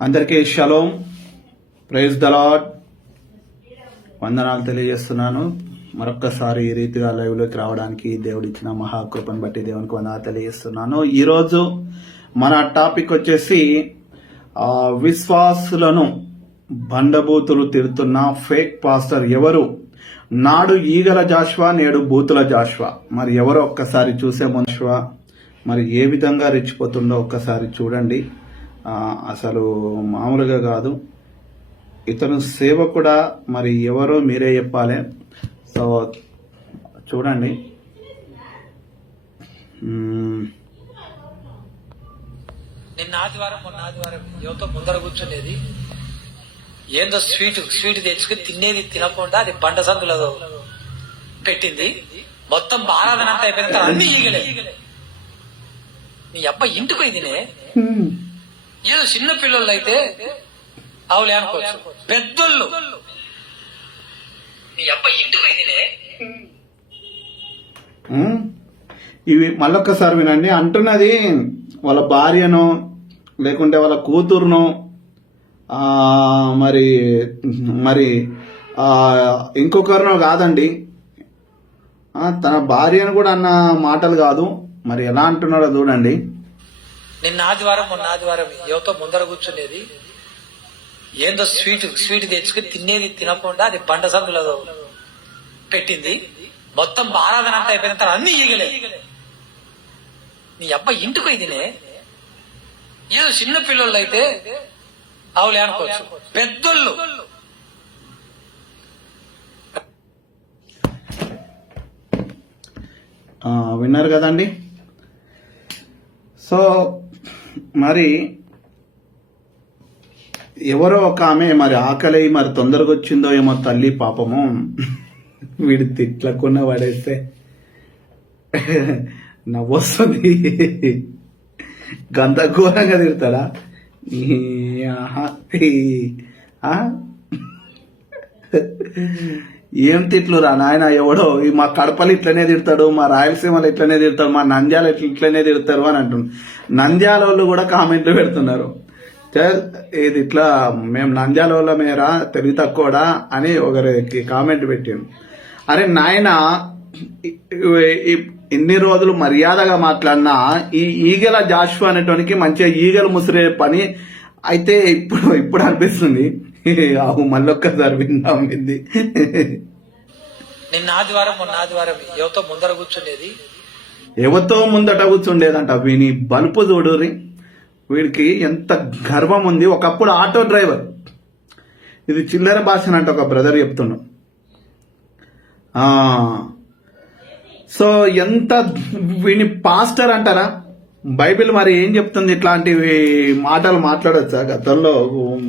అందరికీ shalom, praise the lord. వందనాలు తెలియజేస్తున్నాను. మరొక్కసారి ఈ రీతిగా లైవ్లోకి రావడానికి దేవుడిచ్చిన మహాకృపను బట్టి దేవునికి వందనాలు తెలియజేస్తున్నాను. ఈరోజు మన టాపిక్ వచ్చేసి విశ్వాసులను బండబూతులు తిడుతున్న ఫేక్ పాస్టర్ ఎవరు? నాడు ఈగల జాషువా, నేడు బూతుల జాషువా. మరి ఎవరో ఒక్కసారి చూసే మనుషువా మరి ఏ విధంగా రెచ్చిపోతుందో ఒక్కసారి చూడండి. అసలు మామూలుగా కాదు. ఇతను సేవకుడా మరి ఎవరో మీరే చెప్పాలి. సో చూడండి. నిన్న ఆదివారం మొన్న ఆదివారం యువత ముందర కూర్చునేది ఏందో స్వీట్ తెచ్చుకుని తినేది తినకుండా అది బండ సందులో పెట్టింది. మొత్తం ఆరాధన అంతా అయిపోయిన తర్వాత అన్ని ఈగలే. నీ అబ్బా ఇంటికి పోయి తినే. ఏదో చిన్న పిల్లలు అయితే అవులే అనుకోవచ్చు, పెద్దోళ్ళు నీ అబ్బా ఇంటికి పోయి తినే. ఇవి మళ్ళొక్కసారి వినండి. అంటున్నది వాళ్ళ భార్యను లేకుంటే వాళ్ళ కూతురును మరి మరి ఇంకొకరినో కాదండి, తన భార్యను కూడా అన్న మాటలు కాదు. మరి ఎలా అంటున్నాడో చూడండి. నిన్న ఆదివారం మొన్న ఆదివారం యువత ముందర కూర్చునేది ఏందో స్వీట్ తెచ్చుకుని తినేది తినకుండా అది బండ సందులో పెట్టింది. మొత్తం ఆరాధన అంతా అయిపోయిన తర్వాత అన్ని ఈగలే. నీ అబ్బా ఇంటికి పోయి తినే. ఏదో చిన్న పిల్లలు అయితే అవులే అనుకోవచ్చు, పెద్దోళ్ళు విన్నారు కదండి. సో మరి ఎవరో ఒక ఆమె మరి ఆకలి మరి తొందరగా వచ్చిందో ఏమో తల్లి పాపము వీడి తిట్లకున్న పడేస్తే నవ్వొస్తుంది. గంత ఘోరంగా తిడతాడా? ఏం తిట్లు రా నాయన. ఎవడో మా కడపలు ఇట్లనే తిడతాడు, మా రాయలసీమలో ఇట్లనే తిడతాడు, మా నంద్యాల ఇట్లనే తిడతారు అని అంటున్నారు. నంద్యాల వాళ్ళు కూడా కామెంట్లు పెడుతున్నారు. ఇది ఇట్లా మేము నంద్యాల వాళ్ళ మేరా తెలివి తక్కువడా అని ఒకరికి కామెంట్ పెట్టాను. అరే నాయన, ఇన్ని రోజులు మర్యాదగా మాట్లాడినా ఈ ఈగల జాషువా అనేటానికి మంచిగా ఈగలు ముసిరే పని అయితే ఇప్పుడు అనిపిస్తుంది. మళ్ళొక్కసారి విందాం. నిన్న ఆదివారం మొన్న ఆదివారం యువత ముందర కూర్చునేది ఎవరితో ముందట కూర్చుండేదంట. వీని బలుపు చూడురి, వీడికి ఎంత గర్వం ఉంది. ఒకప్పుడు ఆటో డ్రైవర్, ఇది చిల్లర భాష అంటే ఒక బ్రదర్ చెప్తున్నాడు. సో ఎంత వీని పాస్టర్ అంటారా? బైబిల్ మరి ఏం చెప్తుంది? ఇట్లాంటివి మాటలు మాట్లాడొచ్చా? గతంలో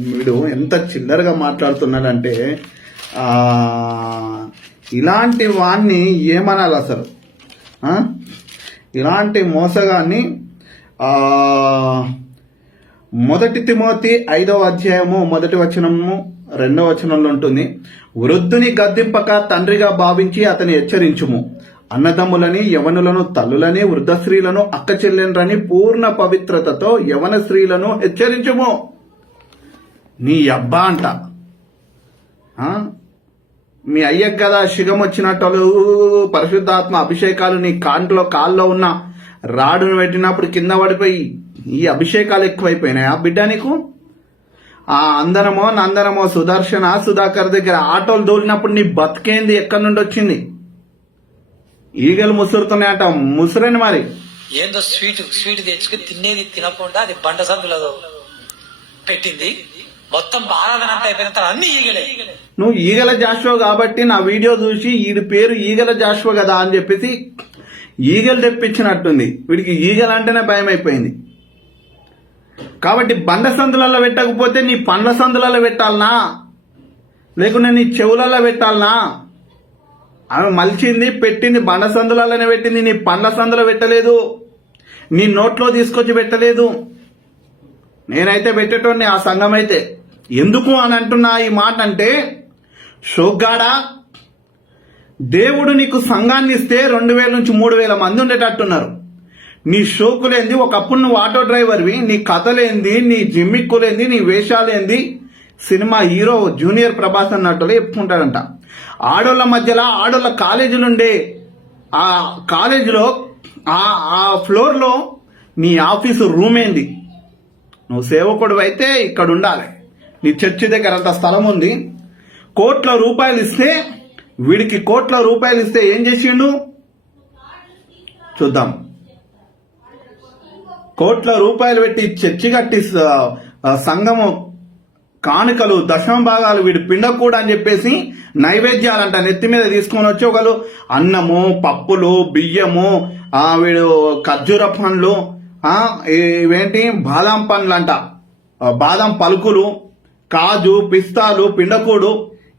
వీడు ఎంత చిల్లరగా మాట్లాడుతున్నాడంటే ఇలాంటి వాణ్ణి ఏమనాలి అసలు? ఇలాంటి మోసగాన్ని మొదటి తిమోతి 5వ అధ్యాయము 1వ వచనము 2వ వచనంలో ఉంటుంది. వృద్ధుని గద్దింపక తండ్రిగా భావించి అతని హెచ్చరించుము. అన్నదమ్ములని, యవనులను, తల్లులని, వృద్ధ స్త్రీలను, అక్క చెల్లెండ్రని పూర్ణ పవిత్రతతో యవన స్త్రీలను హెచ్చరించుము. నీ అబ్బా అంట. మీ అయ్యకు కదా శిగం వచ్చినట్టు పరిశుద్ధాత్మ అభిషేకాలు నీ కాల్లో ఉన్న రాడును పెట్టినప్పుడు కింద పడిపోయి ఈ అభిషేకాలు ఎక్కువైపోయినాయి. ఆ బిడ్డ నీకు అందరమో నందనమో సుదర్శన సుధాకర్ దగ్గర ఆటోలు దోలినప్పుడు నీ బతికేంది? ఎక్కడి నుండి వచ్చింది? ఈగలు ముసురుతున్నాయట. ముసురని మరి ఏందో స్వీట్ తెచ్చుకుని తినేది తినకుండా అది బండ సందులో పెట్టింది. మొత్తం ఆరాధన అంతా అయిపోయిన తర్వాత అన్ని ఈగలే. నువ్వు ఈగల జాషువా కాబట్టి నా వీడియో చూసి వీడి పేరు ఈగల జాషువా కదా అని చెప్పేసి ఈగలు తెప్పించినట్టుంది. వీడికి ఈగలు అంటేనే భయం అయిపోయింది. కాబట్టి బండ సందులలో పెట్టకపోతే నీ పండ్ల సందులలో పెట్టాలనా, లేకుంటే నీ చెవులలో పెట్టాలనా? ఆమె మలిచింది, పెట్టింది బండ సందులలోనే పెట్టింది. నీ పండ్ల సందులో పెట్టలేదు, నీ నోట్లో తీసుకొచ్చి పెట్టలేదు. నేనైతే పెట్టేటోడిని ఆ సంఘం అయితే. ఎందుకు అని అంటున్నా ఈ మాట అంటే, షోగ్గాడా, దేవుడు నీకు సంఘాన్ని ఇస్తే 2000 నుంచి 3000 మంది ఉండేటట్టున్నారు. నీ షోకులేంది, ఒకప్పుడు నువ్వు ఆటో డ్రైవర్వి, నీ కథలేంది, నీ జిమ్మిక్కులేంది, నీ వేషాలేంది, సినిమా హీరో జూనియర్ ప్రభాస్ అన్నట్టుగా చెప్పుకుంటాడంట. ఆడోళ్ళ మధ్యలో ఆడోళ్ళ కాలేజీలుండే ఆ కాలేజీలో ఆ ఫ్లోర్లో నీ ఆఫీసు రూమ్ ఏంది? నువ్వు సేవకుడు అయితే ఇక్కడ ఉండాలి. నీ చర్చి దగ్గర అంత స్థలం ఉంది. కోట్ల రూపాయలు ఇస్తే, వీడికి కోట్ల రూపాయలు ఇస్తే ఏం చేసిండు చూద్దాం. కోట్ల రూపాయలు పెట్టి చర్చి కట్టి సంఘము కానుకలు దశమ భాగాలు వీడు పిండకూడ అని చెప్పేసి నైవేద్యాలంట నెత్తి మీద తీసుకొని వచ్చి ఒకళ్ళు అన్నము, పప్పులు, బియ్యము, వీడు ఖర్జూర పండ్లు, ఇవేంటి బాదాం పండ్లు అంట, బాదాం పలుకులు, కాజు, పిస్తాలు, పిండకూడు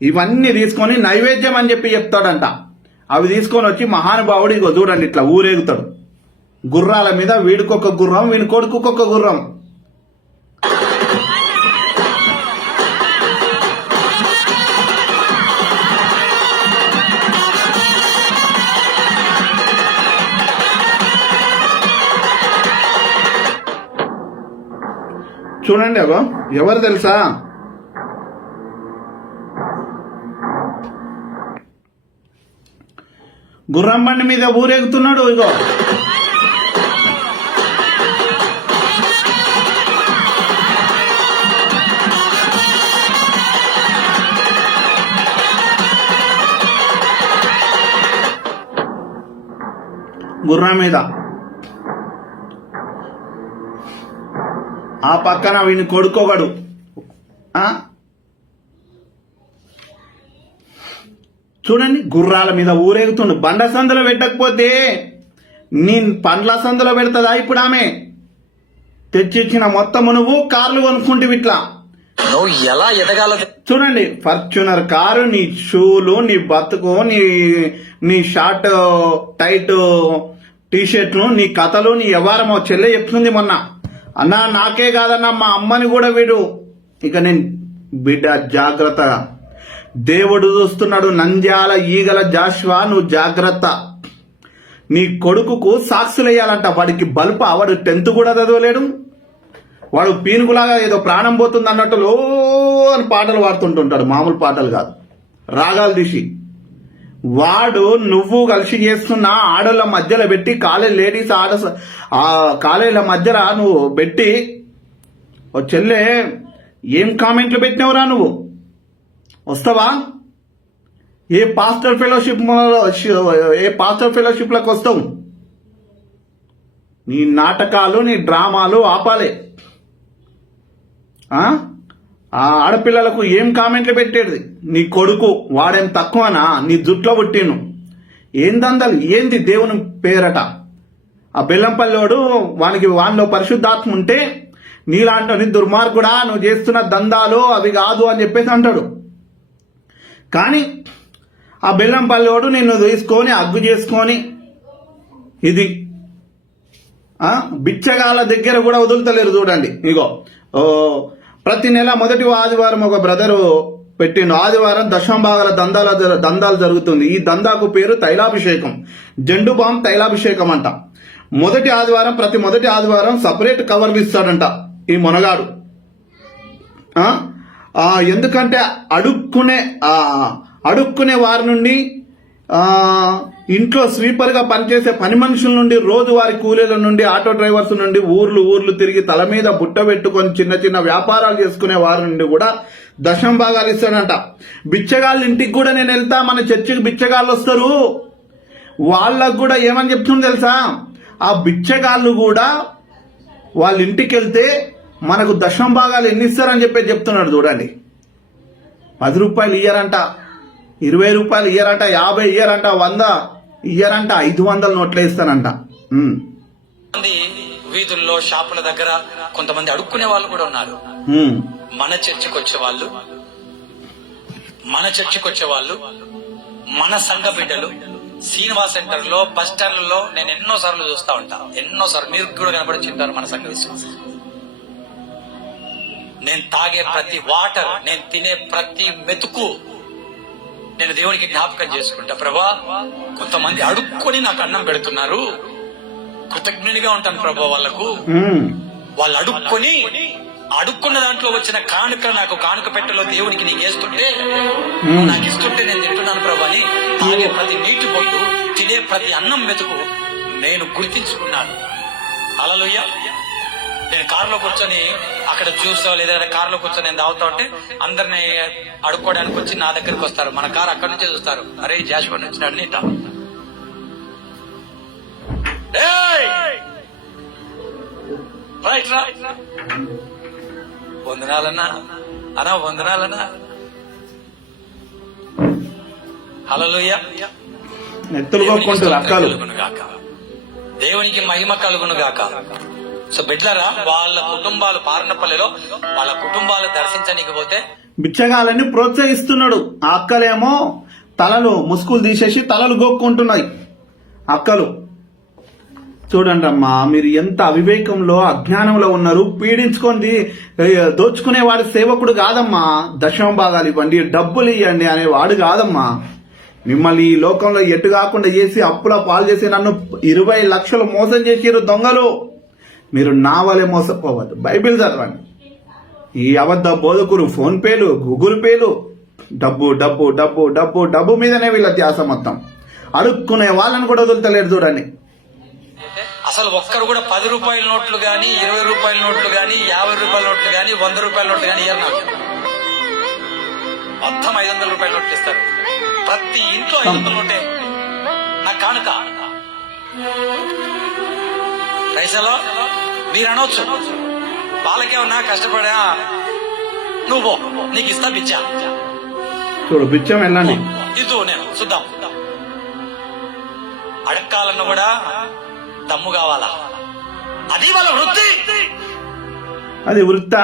ఇవన్నీ తీసుకొని నైవేద్యం అని చెప్పి చెప్తాడంట. అవి తీసుకొని వచ్చి మహానుభావుడు ఇగో చూడండి ఇట్లా ఊరేగుతాడు గుర్రాల మీద. వీడికొక గుర్రం, వీడి కొడుకుకొక గుర్రం. చూడండి అగో ఎవరు తెలుసా? గుర్రం బండి మీద ఊరేగుతున్నాడు ఇగో. గుర్రం మీద ఆ పక్కన వీని కొడుకోగడు. చూడండి గుర్రాల మీద ఊరేగుతుండు. బండ సందులో పెట్టకపోతే నేను పండ్ల సందులో పెడతదా ఇప్పుడు ఆమె? తెచ్చిచ్చిన మొత్తము నువ్వు కార్లు కొనుక్కుంటే ఇట్లా నువ్వు ఎలా ఎదగాల? చూడండి ఫార్చ్యూనర్ కారు, నీ షూలు, నీ బతుకు, నీ షార్ట్ టైట్ టీషర్ట్లు, నీ కథలు, నీ వ్యవహారం. చెల్లె చెప్తుంది మొన్న, అన్నా నాకే కాదన్నా మా అమ్మని కూడా వీడు. ఇక నేను బిడ్డ జాగ్రత్త, దేవుడు చూస్తున్నాడు. నంద్యాల ఈగల జాషువా నువ్వు జాగ్రత్త. నీ కొడుకుకు సాక్షులు వేయాలంట. వాడికి బల్ప, వాడు 10th కూడా చదవలేడు. వాడు పీనుగులాగా ఏదో ప్రాణం పోతుంది అన్నట్టు లో అని పాటలు పాడుతుంటుంటాడు. మామూలు పాటలు కాదు, రాగాలు తీసి. వాడు నువ్వు కలిసి చేస్తున్న ఆడోళ్ళ మధ్యలో పెట్టి లేడీస్ కాలేజీల మధ్యలో నువ్వు పెట్టి, ఓ చెల్లె ఏం కామెంట్లు పెట్టినవురా నువ్వు? వస్తావా? ఏ పాస్టర్ ఫెలోషిప్లకు వస్తావు? నీ నాటకాలు, నీ డ్రామాలు ఆపాలే. ఆ ఆడపిల్లలకు ఏం కామెంట్లు పెట్టేది నీ కొడుకు? వాడేం తక్కువనా? నీ జుట్లో పుట్టిను. ఏందందలు ఏంది దేవుని పేరట? ఆ బెల్లంపల్లివాడు వానిలో పరిశుద్ధాత్మ ఉంటే నీలాంటి దుర్మార్గుడా నువ్వు చేస్తున్న దందాలు అవి కాదు అని చెప్పేసి అంటాడు. కానీ ఆ బెల్లంపల్లివాడు నిన్ను తీసుకొని అగ్గు చేసుకొని ఇది బిచ్చగాళ్ళ దగ్గర కూడా వదులుతలేరు. చూడండి ఇగో ప్రతి నెల మొదటి ఆదివారం ఒక బ్రదరు పెట్టిండు. ఆదివారం దశమ భాగాల దందాలు జరుగుతుంది. ఈ దందాకు పేరు తైలాభిషేకం, జెండు బాంబ్ తైలాభిషేకం అంట. ప్రతి మొదటి ఆదివారం సపరేట్ కవర్లు ఇస్తాడంట ఈ మొనగాడు. ఎందుకంటే అడుక్కునే వారి నుండి, ఇంట్లో స్వీపర్ గా పనిచేసే పని మనుషుల నుండి, రోజువారి కూలీల నుండి, ఆటో డ్రైవర్స్ నుండి, ఊర్లు తిరిగి తల మీద బుట్ట పెట్టుకొని చిన్న వ్యాపారాలు చేసుకునే వారి నుండి కూడా దశమ భాగాలు ఇస్తాడంట. బిచ్చగాళ్ళ ఇంటికి కూడా నేను వెళ్తా, మన చర్చికి బిచ్చగాళ్ళు వస్తారు. వాళ్ళకు కూడా ఏమని చెప్తుంది తెలుసా? ఆ బిచ్చగాళ్ళు కూడా వాళ్ళ ఇంటికి వెళ్తే మనకు దశమ భాగాలు ఎన్ని ఇస్తారని చెప్తున్నాడు. చూడండి, 10 రూపాయలు ఇయ్యారంట, 20 రూపాయలు ఇయ్యారంట, 50 ఇయ్యారంట, 100 ఇయ్యారంట, 500 నోట్లే ఇస్తానంట. వీధుల్లో, షాపుల దగ్గర కొంతమంది అడుక్కునే వాళ్ళు కూడా ఉన్నారు. మన చర్చికి వచ్చే వాళ్ళు మన సంఘ బిడ్డలు సినిమా సెంటర్ లో, బస్ స్టాండ్లలో నేను ఎన్నోసార్లు చూస్తా ఉంటా. మీరు కూడా కనబడుతుంటారు మన సంఘ విశ్వాసం. నేను తాగే ప్రతి వాటర్, నేను తినే ప్రతి మెతుకు నేను దేవునికి జ్ఞాపకం చేసుకుంటా. ప్రభా, కొంతమంది అడుక్కొని నాకు అన్నం పెడుతున్నారు, కృతజ్ఞునిగా ఉంటాను ప్రభా వాళ్ళకు. ఉమ్, వాళ్ళు అడుక్కున్న దాంట్లో వచ్చిన కానుక నాకు కానుక పెట్టలో దేవునికి నీకు వేస్తుంటే నాకు ఇస్తుంటే నేను తింటున్నాను ప్రభా అని తాగే ప్రతి నీటి బొట్టు తినే ప్రతి అన్నం మెతుకు నేను గుర్తించుకున్నాను. హల్లెలూయా. నేను కారులో కూర్చొని అక్కడ జ్యూస్ లేదా కారులో కూర్చొని నేను తాగుతా ఉంటే అందరిని అడుక్కోవడానికి వచ్చి నా దగ్గరికి వస్తారు. మన కారు అక్కడి నుంచే చూస్తారు, అరే జాషువా వచ్చినాడు నీట. రైట్ రా, వందనాలన్నా అనా, వందనాలన్నా. హల్లెలూయా. ఎత్తులుగొక్కుంటారు అక్కలు. దేవునికి మహిమ కలుగును గాక. సో బిడ్డలారా, వాళ్ళ కుటుంబాలు పారణపల్లిలో వాళ్ళ కుటుంబాలు దర్శించనీకి పోతే బిచ్చగాలని ప్రోత్సహిస్తున్నాడు. ఆ అక్కలేమో తలలు ముసుగులు తీసేసి తలలు గోక్కుంటున్నాయి. అక్కలు చూడండి అమ్మా, మీరు ఎంత అవివేకంలో అజ్ఞానంలో ఉన్నారు. పీడించుకొని దోచుకునే వాడి సేవకుడు కాదమ్మా. దశమ భాగాలు ఇవ్వండి, డబ్బులు ఇవ్వండి అనేవాడు కాదమ్మా. మిమ్మల్ని ఈ లోకంలో ఎటు కాకుండా చేసి అప్పుల పాలు చేసి నన్ను 20 లక్షలు మోసం చేసిరు దొంగలు. మీరు నా వలే మోసపోవద్దు. బైబిల్ చదవండి. ఈ అబద్ధ బోధకులు ఫోన్ పేలు, గూగుల్ పేలు, డబ్బు డబ్బు డబ్బు డబ్బు డబ్బు మీదనే వీళ్ళ ధ్యాస మొత్తం. అడుక్కునే వాళ్ళని కూడా వదులుతలేరు చూడండి. అసలు ఒక్కరు కూడా 10 రూపాయల నోట్లు గాని, 20 రూపాయల నోట్లు గాని, 50 రూపాయల నోట్లు గాని, 100 రూపాయల నోట్లు గాని ఇయ్యరు నాకు. మొత్తం 500 రూపాయల నోట్లు ఇస్తారు. ప్రతి ఇంట్లో 500 నోటే నా కానుక. పైసలో మీరు అనొచ్చు, వాళ్ళకేమన్నా కష్టపడా నువ్వు నీకు ఇస్తా బిచ్చా. చూడు బిచ్చం వెళ్ళండి. ఇది నేను చూద్దాం. అడక్కాలన్న కూడా దమ్ము కావాలా, అది వాళ్ళ వృత్తి. అది వృత్తా?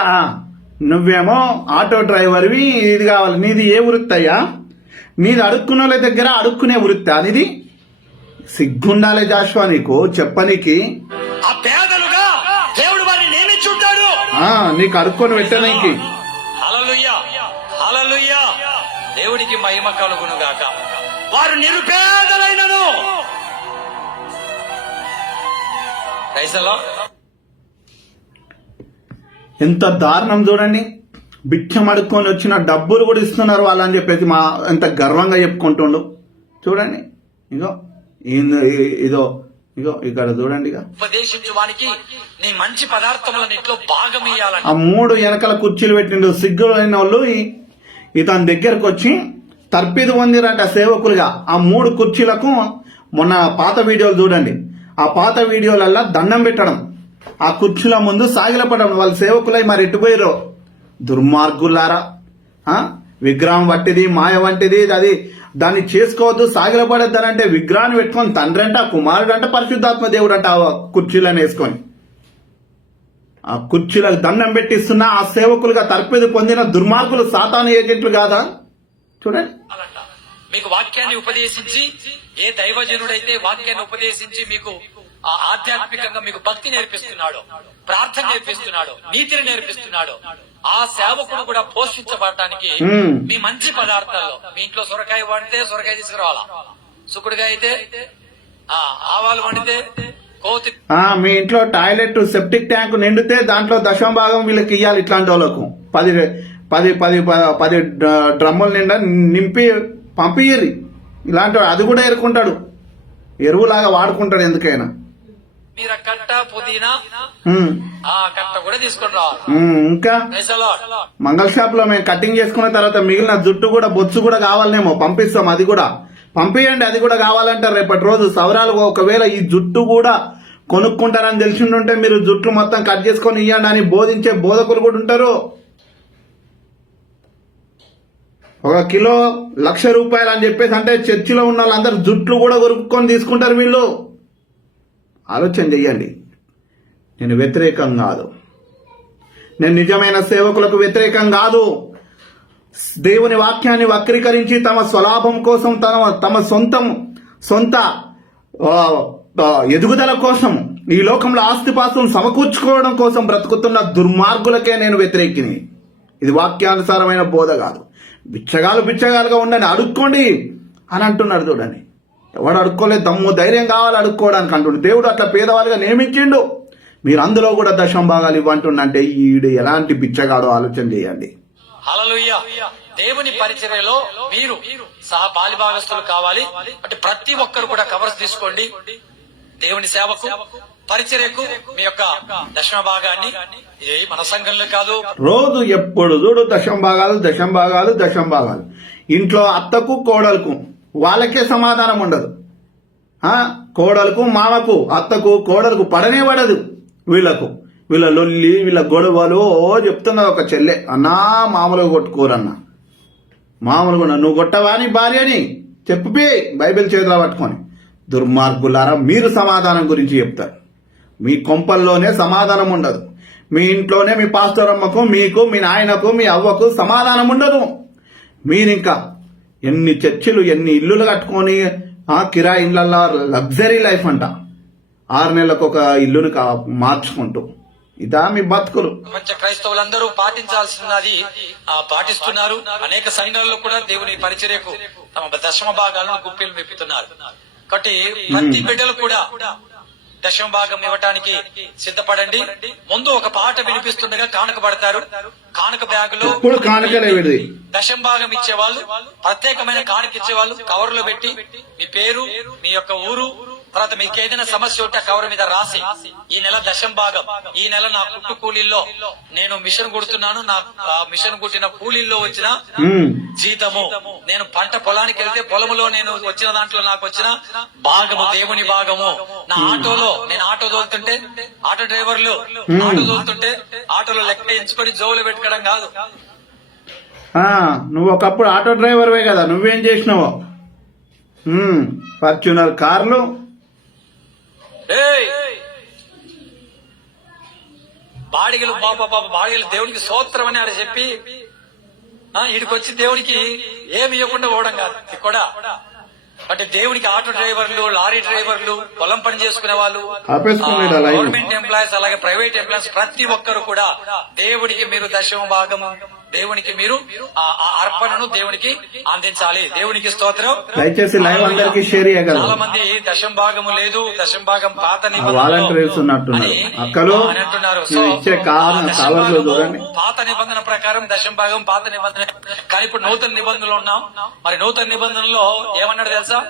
నువ్వేమో ఆటో డ్రైవర్వి, ఇది కావాలి. నీది ఏ వృత్తి అయ్యా? నీది అడుక్కునే వాళ్ళ దగ్గర అడుక్కునే వృత్తా నీది? సిగ్గుండాలే జాషువా నీకు చెప్పనీకి. ఆ పేదలుగా దేవుడు వారిని నియమించుంటాడు నీకు అడుక్కొని పెట్టనీకి. హల్లెలూయా, హల్లెలూయా. దేవుడికి మహిమ కలుగును గాక. వారు నిరుపేదలైనను. ఎంత దారుణం చూడండి. బిచ్చం అడుక్కొని వచ్చిన డబ్బులు కూడా ఇస్తున్నారు వాళ్ళని చెప్పేసి మా ఎంత గర్వంగా చెప్పుకుంటుండు. చూడండి, ఇగో ఇదో ఇగో ఇక్కడ చూడండి. ఉపదేశించువానికి నీ మంచి పదార్థములన్నిట్లో భాగం ఇయ్యాలని ఆ 3 వెనకాల కుర్చీలు పెట్టిండు. సిగ్గులైన వాళ్ళు ఇతని దగ్గరకు వచ్చి తర్పిది పొందిరట సేవకులుగా. ఆ 3 కుర్చీలకు మొన్న పాత వీడియోలు చూడండి. ఆ పాత వీడియోలల్లా దండం పెట్టడం, ఆ కుర్చీల ముందు సాగిలపడడం. వాళ్ళ సేవకులై మరి ఎట్టుపోయారో దుర్మార్గులారా. విగ్రహం వంటిది, మాయ వంటిది, అది దాన్ని చేసుకోవద్దు, సాగిలపడద్దానంటే విగ్రహాన్ని పెట్టుకొని తండ్రి అంట, కుమారుడు అంట, పరిశుద్ధాత్మ దేవుడు అంట ఆ కుర్చీలను వేసుకొని ఆ కుర్చీలకు దండం పెట్టిస్తున్న ఆ సేవకులుగా తర్పిది పొందిన దుర్మార్గులు సాతాను ఏజెంట్లు కాదా? చూడండి. మీకు వాక్యాన్ని ఉపదేశించి, ఏ దైవజనుడైతే వాక్యాన్ని ఉపదేశించి మీకు ఆధ్యాత్మికంగా మీకు భక్తి నేర్పిస్తున్నాడు, ప్రార్థన నేర్పిస్తున్నాడు, నీతిని నేర్పిస్తున్నాడు, ఆ సేవకుడు కూడా పోషించబడటానికి మీ మంచి పదార్థాలు, మీ ఇంట్లో సొరకాయ వండితే సొరకాయ తీసుకురావాలా, సుకుడుగా అయితే ఆవాలు వండితే కోతి, మీ ఇంట్లో టాయిలెట్ సెప్టిక్ ట్యాంక్ నిండితే దాంట్లో దశమ భాగం వీళ్ళకి ఇవ్వాలి. ఇట్లాంటి వాళ్ళకు 10 డ్రమ్ముల నిండా నింపి పంపియ్యరి. ఇలాంటి అది కూడా ఎరుకుంటాడు, ఎరువులాగా వాడుకుంటాడు ఎందుకైనా. మీరు కట్ట పుదీనా కట్ట కూడా తీసుకుని రావాలి. ఇంకా మంగళ షాప్ లో మేము కటింగ్ చేసుకున్న తర్వాత మిగిలిన జుట్టు కూడా బొచ్చు కూడా కావాలనేమో పంపిస్తాం. అది కూడా పంపియండి, అది కూడా కావాలంటారు రేపటి రోజు సవరాలు. ఒకవేళ ఈ జుట్టు కూడా కొనుక్కుంటారని తెలిసిండుంటే మీరు జుట్టు మొత్తం కట్ చేసుకొని ఇవ్వండి అని బోధించే బోధకులు కూడా ఉంటారు. 1 కిలో ₹1,00,000 అని చెప్పేసి అంటే చర్చిలో ఉన్న వాళ్ళందరూ జుట్లు కూడా కొనుక్కొని తీసుకుంటారు వీళ్ళు. ఆలోచన చెయ్యండి. నేను వ్యతిరేకం కాదు, నేను నిజమైన సేవకులకు వ్యతిరేకం కాదు. దేవుని వాక్యాన్ని వక్రీకరించి తమ స్వలాభం కోసం, తమ సొంత ఎదుగుదల కోసం, ఈ లోకంలో ఆస్తిపాస్తులను సమకూర్చుకోవడం కోసం బ్రతుకుతున్న దుర్మార్గులకే నేను వ్యతిరేకిని. ఇది వాక్యానుసారమైన బోధ కాదు. బిచ్చగాలుగా ఉండండి, అడుక్కోండి అని అంటున్నారు చూడండి. ఎవడు అడుక్కోలేదు, దమ్ము ధైర్యం కావాలి అడుక్కోవడానికి అంటుండు. దేవుడు అట్లా పేదవాళ్ళుగా నియమించిండు. మీరు అందులో కూడా దశం భాగాలు ఇవ్వంటుండంటే ఈడు ఎలాంటి బిచ్చగాడో ఆలోచన చేయండి. హల్లెలూయా. దేవుని పరిచర్యలో మీరు సహ బాలిభాగస్తులు కావాలి అంటే ప్రతి ఒక్కరు కూడా కవర్స్ తీసుకోండి. దేవుని సేవకు పరిచర్యకు మీ యొక్క దశమ భాగాన్ని, ఇది మన సంఘంలో కాదు, రోజు ఎప్పుడు చూడు దశం భాగాలు. ఇంట్లో అత్తకు కోడలకు వాళ్ళకే సమాధానం ఉండదు. కోడలకు మామకు అత్తకు కోడలకు పడనే పడదు. వీళ్ళ లొల్లి వీళ్ళ గొడవలు చెప్తున్నది ఒక చెల్లె, అన్నా మామూలుగా కొట్టుకోరన్నా, మామూలుగా నువ్వు కొట్టవా నీ భార్యని చెప్పి బైబిల్ చేతిలో పట్టుకొని. దుర్మార్గులారా, మీరు సమాధానం గురించి చెప్తారు, మీ కొంపల్లోనే సమాధానం ఉండదు. మీ ఇంట్లోనే మీ పాస్టర్ అమ్మకు, మీకు, మీ నాయనకు, మీ అవ్వకు సమాధానం ఉండదు. మీరింకా ఎన్ని చర్చిలు, ఎన్ని ఇల్లులు కట్టుకొని కిరాయి ఇళ్లల్లో లగ్జరీ లైఫ్ అంట, 6 నెలలకు ఒక ఇల్లుని మార్చుకుంటూ. ఇదా మీ బతుకులు? ప్రపంచ క్రైస్తవులందరూ పాటించాల్సినది పాటిస్తున్నారు. అనేక సంఘాల్లో కూడా దేవుని పరిచర్యకు తమ దశమ భాగాలను గుప్పిలు మెప్పుతున్నారు. కాబట్టి ప్రతి బిడ్డలు కూడా దశమ భాగం ఇవ్వటానికి సిద్ధపడండి. ముందు ఒక పాట వినిపిస్తుండగా కానుక పడతారు. కానుక బ్యాగులో దశమ భాగం ఇచ్చేవాళ్ళు, ప్రత్యేకమైన కానుక ఇచ్చేవాళ్ళు కవర్లో పెట్టి మీ పేరు, మీ యొక్క ఊరు, తర్వాత మీకు ఏదైనా సమస్య ఉంటే కవర్ మీద రాసి, ఈ నెల దశం భాగం, ఈ నెల నా కుట్టు కూలీల్లో నేను మిషన్ కుడుతున్నాను, నా మిషన్ కుట్టిన కూలీల్లో వచ్చిన జీతము, నేను పంట పొలానికి వెళ్తే పొలములో నేను వచ్చిన దాంట్లో నాకు వచ్చిన భాగము, దేవుని భాగము, నా ఆటోలో నేను ఆటో తోలుతుంటే ఆటో డ్రైవర్లు ఆటో తోలుతుంటే ఆటోలో లెక్క ఎంచుకొని జోలు పెట్టుకోవడం కాదు. నువ్వు ఒకప్పుడు ఆటో డ్రైవర్వే కదా, నువ్వేం చేసినావు? ఫార్చ్యూనర్ కార్లు, బాడిగలు బాడిగలు దేవునికి స్తోత్రం అని ఆడ చెప్పి ఇడికొచ్చి దేవునికి ఏమి ఇవ్వకుండా పోవడం కాదు కూడా. అంటే దేవునికి ఆటో డ్రైవర్లు, లారీ డ్రైవర్లు, పొలం పని చేసుకునే వాళ్ళు, గవర్నమెంట్ ఎంప్లాయీస్, అలాగే ప్రైవేట్ ఎంప్లాయీస్, ప్రతి ఒక్కరు కూడా దేవునికి మీరు దశమ భాగము, దేవునికి మీరు ఆ అర్పణను దేవునికి అందించాలి. దేవునికి స్తోత్రం. దయచేసి లైవ్ అందరికి షేర్ చేయగలరు. చాలా మంది దశం భాగము లేదు, దశం భాగం పాత వాలంటీర్స్ ఉన్నట్టున్నారు అక్కలు అని అంటున్నారు. పాత నిబంధన ప్రకారం దశం భాగం పాత నిబంధన, కానీ ఇప్పుడు నూతన నిబంధనలు ఉన్నాం. మరి నూతన నిబంధనలో ఏమన్నాడు తెలుసా?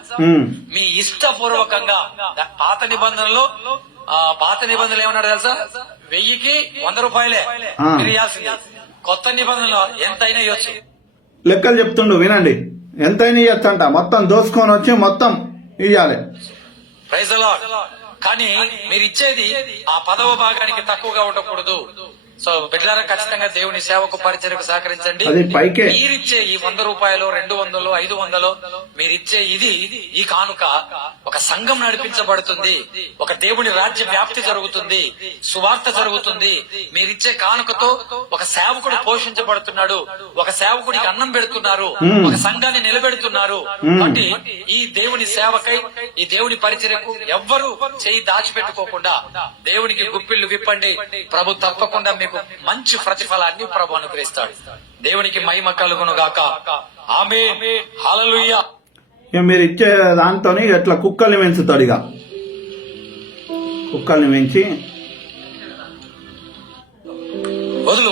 మీ ఇష్టపూర్వకంగా. పాత నిబంధనలో ఏమన్నాడు తెలుసా? 1000కి 100 రూపాయలే మీరు ఇవ్వాల్సింది. కొత్త నిబంధనలో ఎంతైనా ఇవ్వచ్చు. లెక్కలు చెప్తుండు వినండి, ఎంతైనా ఇవ్వచ్చంట. మొత్తం దోసుకొని వచ్చి మొత్తం ఇవ్వాలి. Praise the lord. కానీ మీరు ఇచ్చేది ఆ 10వ భాగానికి తక్కువగా ఉండకూడదు. సో బిడ్డలారా, ఖచ్చితంగా దేవుని సేవకు పరిచర్యకు సహకరించండి. మీరిచ్చే ఈ 100 రూపాయలు, 200, 500 మీరిచ్చే ఈ కానుక ఒక సంఘం నడిపించబడుతుంది, ఒక దేవుని రాజ్య వ్యాప్తి జరుగుతుంది, సువార్త జరుగుతుంది. మీరిచ్చే కానుకతో ఒక సేవకుడు పోషించబడుతున్నాడు, ఒక సేవకుడికి అన్నం పెడుతున్నారు, ఒక సంఘాన్ని నిలబెడుతున్నారు. కాబట్టి ఈ దేవుని సేవకై, ఈ దేవుని పరిచర్యకు ఎవ్వరూ చేయి దాచిపెట్టుకోకుండా దేవునికి గుప్పిళ్లు విప్పండి. ప్రభు తప్పకుండా మీకు మంచి ప్రతిఫలాన్ని ప్రభు అనుగ్రహిస్తాడు. దేవునికి మహిమ కలుగును గాక. ఆమేన్. హల్లెలూయా. మీరు ఇచ్చే దాంతో ఎట్లా కుక్కల్ని పెంచుతాడు. ఇక కుక్కల్ని పెంచి వదులు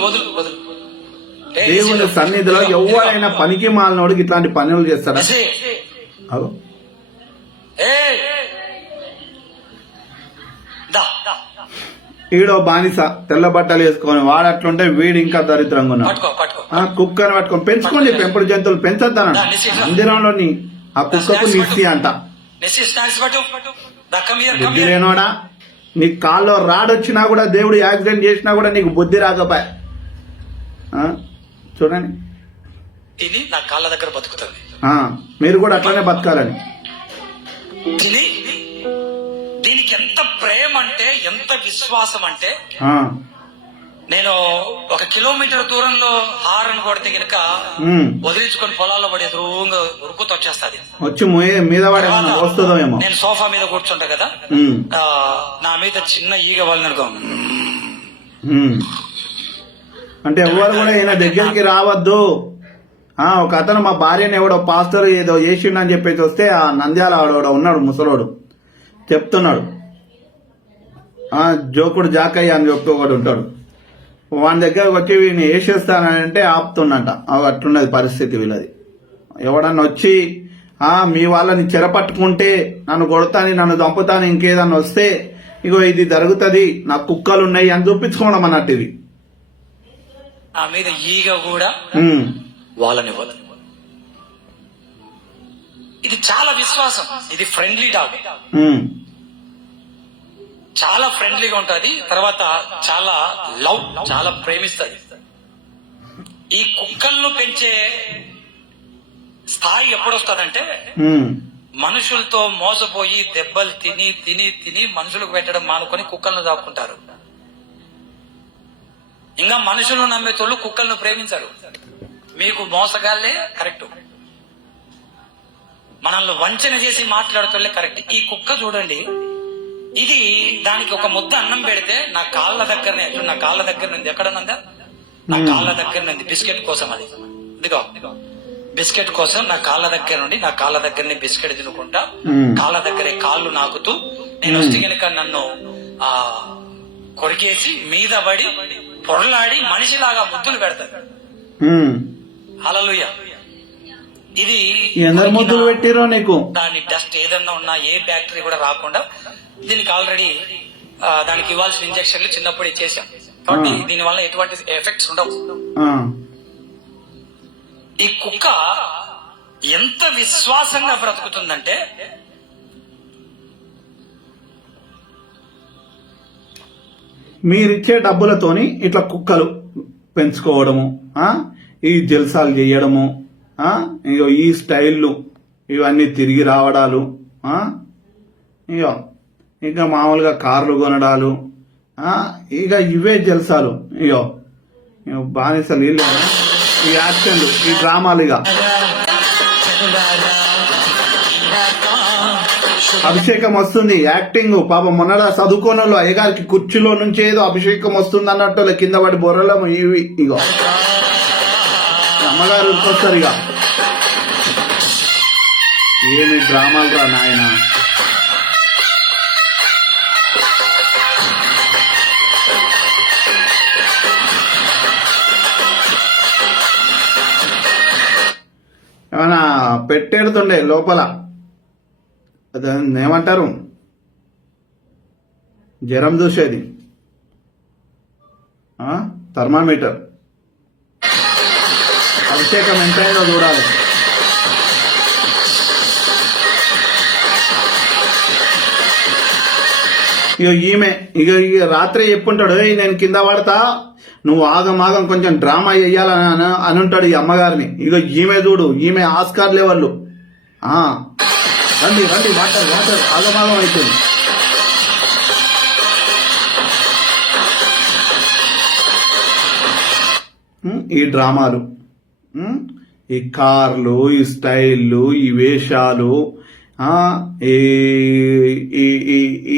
దేవుని సన్నిధిలో ఎవరైనా పనికి మాలినోడికి ఇట్లాంటి పనులు చేస్తాడా? ఈడో బానిస, తెల్ల బట్టలు వేసుకొని వాడు అట్లుంటే వీడు ఇంకా దరిద్రంగా ఉన్నాడు. కుక్కని పట్టుకొని పెంచుకోండి. పెంపుడు జంతువులు పెంచొద్దానంట. మందిరంలోని ఆ కుక్కకు నిస్సి అంట. బుద్ధి లేనోడా, నీ కాల్లో రాడొచ్చినా కూడా, దేవుడు యాక్సిడెంట్ చేసినా కూడా నీకు బుద్ధి రాకపోయా. చూడండి, నా కాళ్ళ దగ్గర బతుకుతుంది. మీరు కూడా అట్లానే బతకాలని. దీనికి ఎంత ప్రేమ అంటే, ఎంత విశ్వాసం అంటే, నేను 1 కిలోమీటర్ దూరంలో హారన్ కొడితే గనక వదిలించుకొని పొలాల్లో పడి ఎదురుగా ఉరుకుతూ వచ్చేస్తాది. వచ్చి మీద వస్తుందో ఏమో. నేను సోఫా మీద కూర్చుంటా కదా, నా మీద చిన్న ఈగ వాళ్ళనుకో అంటే ఎవరు కూడా ఈయన దగ్గరికి రావద్దు ఒక అతను మా భార్యని ఎవడో పాస్టర్ ఏదో చేసిండని చెప్పేసి వస్తే ఆ నంద్యాల ఆడోడ ఉన్నాడు ముసలోడు చెప్తున్నాడు. జోకుడు జాకయ్య అని చెప్పి ఒకడు ఉంటాడు. వాని దగ్గర వచ్చి వీడిని వేసేస్తానంటే ఆపుతున్నట. అట్లున్నది పరిస్థితి వీళ్ళది. ఎవడన్నా వచ్చి మీ వాళ్ళని చెరపట్టుకుంటే నన్ను కొడతాని నన్ను చంపుతాని ఇంకేదన్నా వస్తే ఇగో ఇది జరుగుతుంది నా కుక్కలు ఉన్నాయి అని చూపించుకోవడం అన్నట్టు ఇది. నా మీద ఈగ కూడా వాళ్ళని వదలదు. ఇది చాలా విశ్వాసం. ఇది ఫ్రెండ్లీ డాగ్, చాలా ఫ్రెండ్లీగా ఉంటది. తర్వాత చాలా లవ్, చాలా ప్రేమిస్తుంది. ఈ కుక్కలను పెంచే స్థాయి ఎప్పుడొస్తుందంటే మనుషులతో మోసపోయి దెబ్బలు తిని తిని తిని మనుషులకు పెట్టడం మానుకొని కుక్కలను దాక్కుంటారు. ఇంకా మనుషులను నమ్మేతోళ్ళు కుక్కలను ప్రేమించరు. మీకు మోసగాళ్లే కరెక్ట్, మనల్ని వంచన చేసి మాట్లాడుతోళ్లే కరెక్ట్. ఈ కుక్క చూడండి, ఇది దానికి ఒక ముద్ద అన్నం పెడితే నా కాళ్ళ దగ్గరనే, నా కాళ్ళ దగ్గర నుండి ఎక్కడనుందా, నా కాళ్ళ దగ్గర నుండి బిస్కెట్ కోసం, అది ఇదిగో బిస్కెట్ కోసం నా కాళ్ళ దగ్గర నుండి, నా కాళ్ళ దగ్గరనే బిస్కెట్ తినుకుంటా కాళ్ళ దగ్గరే కాళ్ళు నాకుతూ, నేను వస్తే కనుక నన్ను కొరికేసి మీద పడి పొరలాడి మనిషిలాగా ముద్దులు పెడతాడు. హల్లెలూయా. ఇది ముద్దులు పెట్టిరో నీకు, దాని డస్ట్ ఏదన్నా ఉన్నా ఏ బ్యాక్టీరియా కూడా రాకుండా దీనికి ఆల్రెడీ దానికి ఇవ్వాల్సిన ఇంజక్షన్లు చిన్నప్పుడు ఇచ్చేసాం కాబట్టి దీని వల్ల ఎటువంటి ఎఫెక్ట్స్ ఉండవు. ఈ కుక్క ఎంత విశ్వాసంగా బ్రతుకుతుందంటే మీరిచ్చే డబ్బులతోని ఇట్లా కుక్కలు పెంచుకోవడము, ఈ జల్సాలు చేయడము, ఇగో ఈ స్టైళ్ళు ఇవన్నీ తిరిగి రావడాలు, ఇగో ఇంకా మామూలుగా కార్లు కొనడాలు, ఇక ఇవే జల్సాలు. ఇగో బానిస నీళ్ళు, ఈ యాక్షన్లు, ఈ డ్రామాలు. ఇక అభిషేకం వస్తుంది, యాక్టింగ్. పాప మొన్నడా చదువుకోనోళ్ళు అయ్యగారికి కుర్చీలో నుంచి ఏదో అభిషేకం వస్తుంది అన్నట్టు కింద పడి బొర్రలం ఇవి. ఇగో అమ్మగారు వస్తారు. ఇక ఏమి డ్రామాలు రా నాయన. ఏమన్నా పెట్టేడుతుండే లోపల, ఏమంటారు, జ్వరం చూసేది థర్మామీటర్. అభిషేకం ఎంతైందో చూడాలి. ఇక రాత్రి చెప్పుంటాడు, నేను కింద పడతా, నువ్వు ఆగం కొంచెం డ్రామా చెయ్యాలని అని ఉంటాడు ఈ అమ్మగారిని. ఇక ఈమె చూడు, ఈమె ఆస్కార్ లెవెల్. రండి వాటర్ ఆగమాగం అవుతుంది. ఈ డ్రామాలు, ఈ కార్లు, ఈ స్టైళ్ళు, ఈ వేషాలు,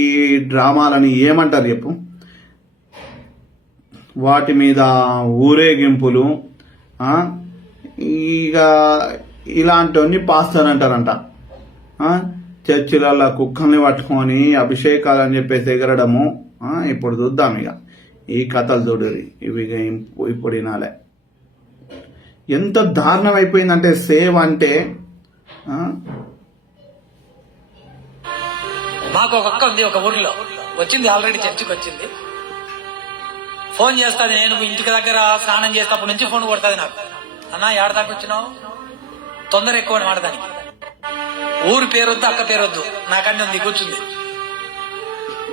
ఈ డ్రామాలని ఏమంటారు చెప్పు? వాటి మీద ఊరేగింపులు, ఇక ఇలాంటివన్నీ పాస్టర్ అంటారంట. చర్చిలలో కుక్కల్ని పట్టుకొని అభిషేకాలు అని చెప్పేసి ఎగరడము. ఇప్పుడు చూద్దాం ఇక ఈ కథలు చూడరి. ఇవి ఇప్పుడు వినాలే. ఎంత దారుణం అయిపోయిందంటే సేవ్ అంటే. మాకు ఒక అక్క ఉంది, ఒక ఊరిలో వచ్చింది, ఆల్రెడీ చర్చికి వచ్చింది. ఫోన్ చేస్తుంది, నేను ఇంటికి దగ్గర స్నానం చేసేటప్పటి నుంచి ఫోన్ కొడుతుంది నాకు. అన్నా ఏడ దాకా వచ్చినావు, తొందర ఎక్కువ అని వాడదానికి. ఊరు పేరొద్దు, అక్క పేరొద్దు, నాకన్నీ ఉంది, కూర్చుంది.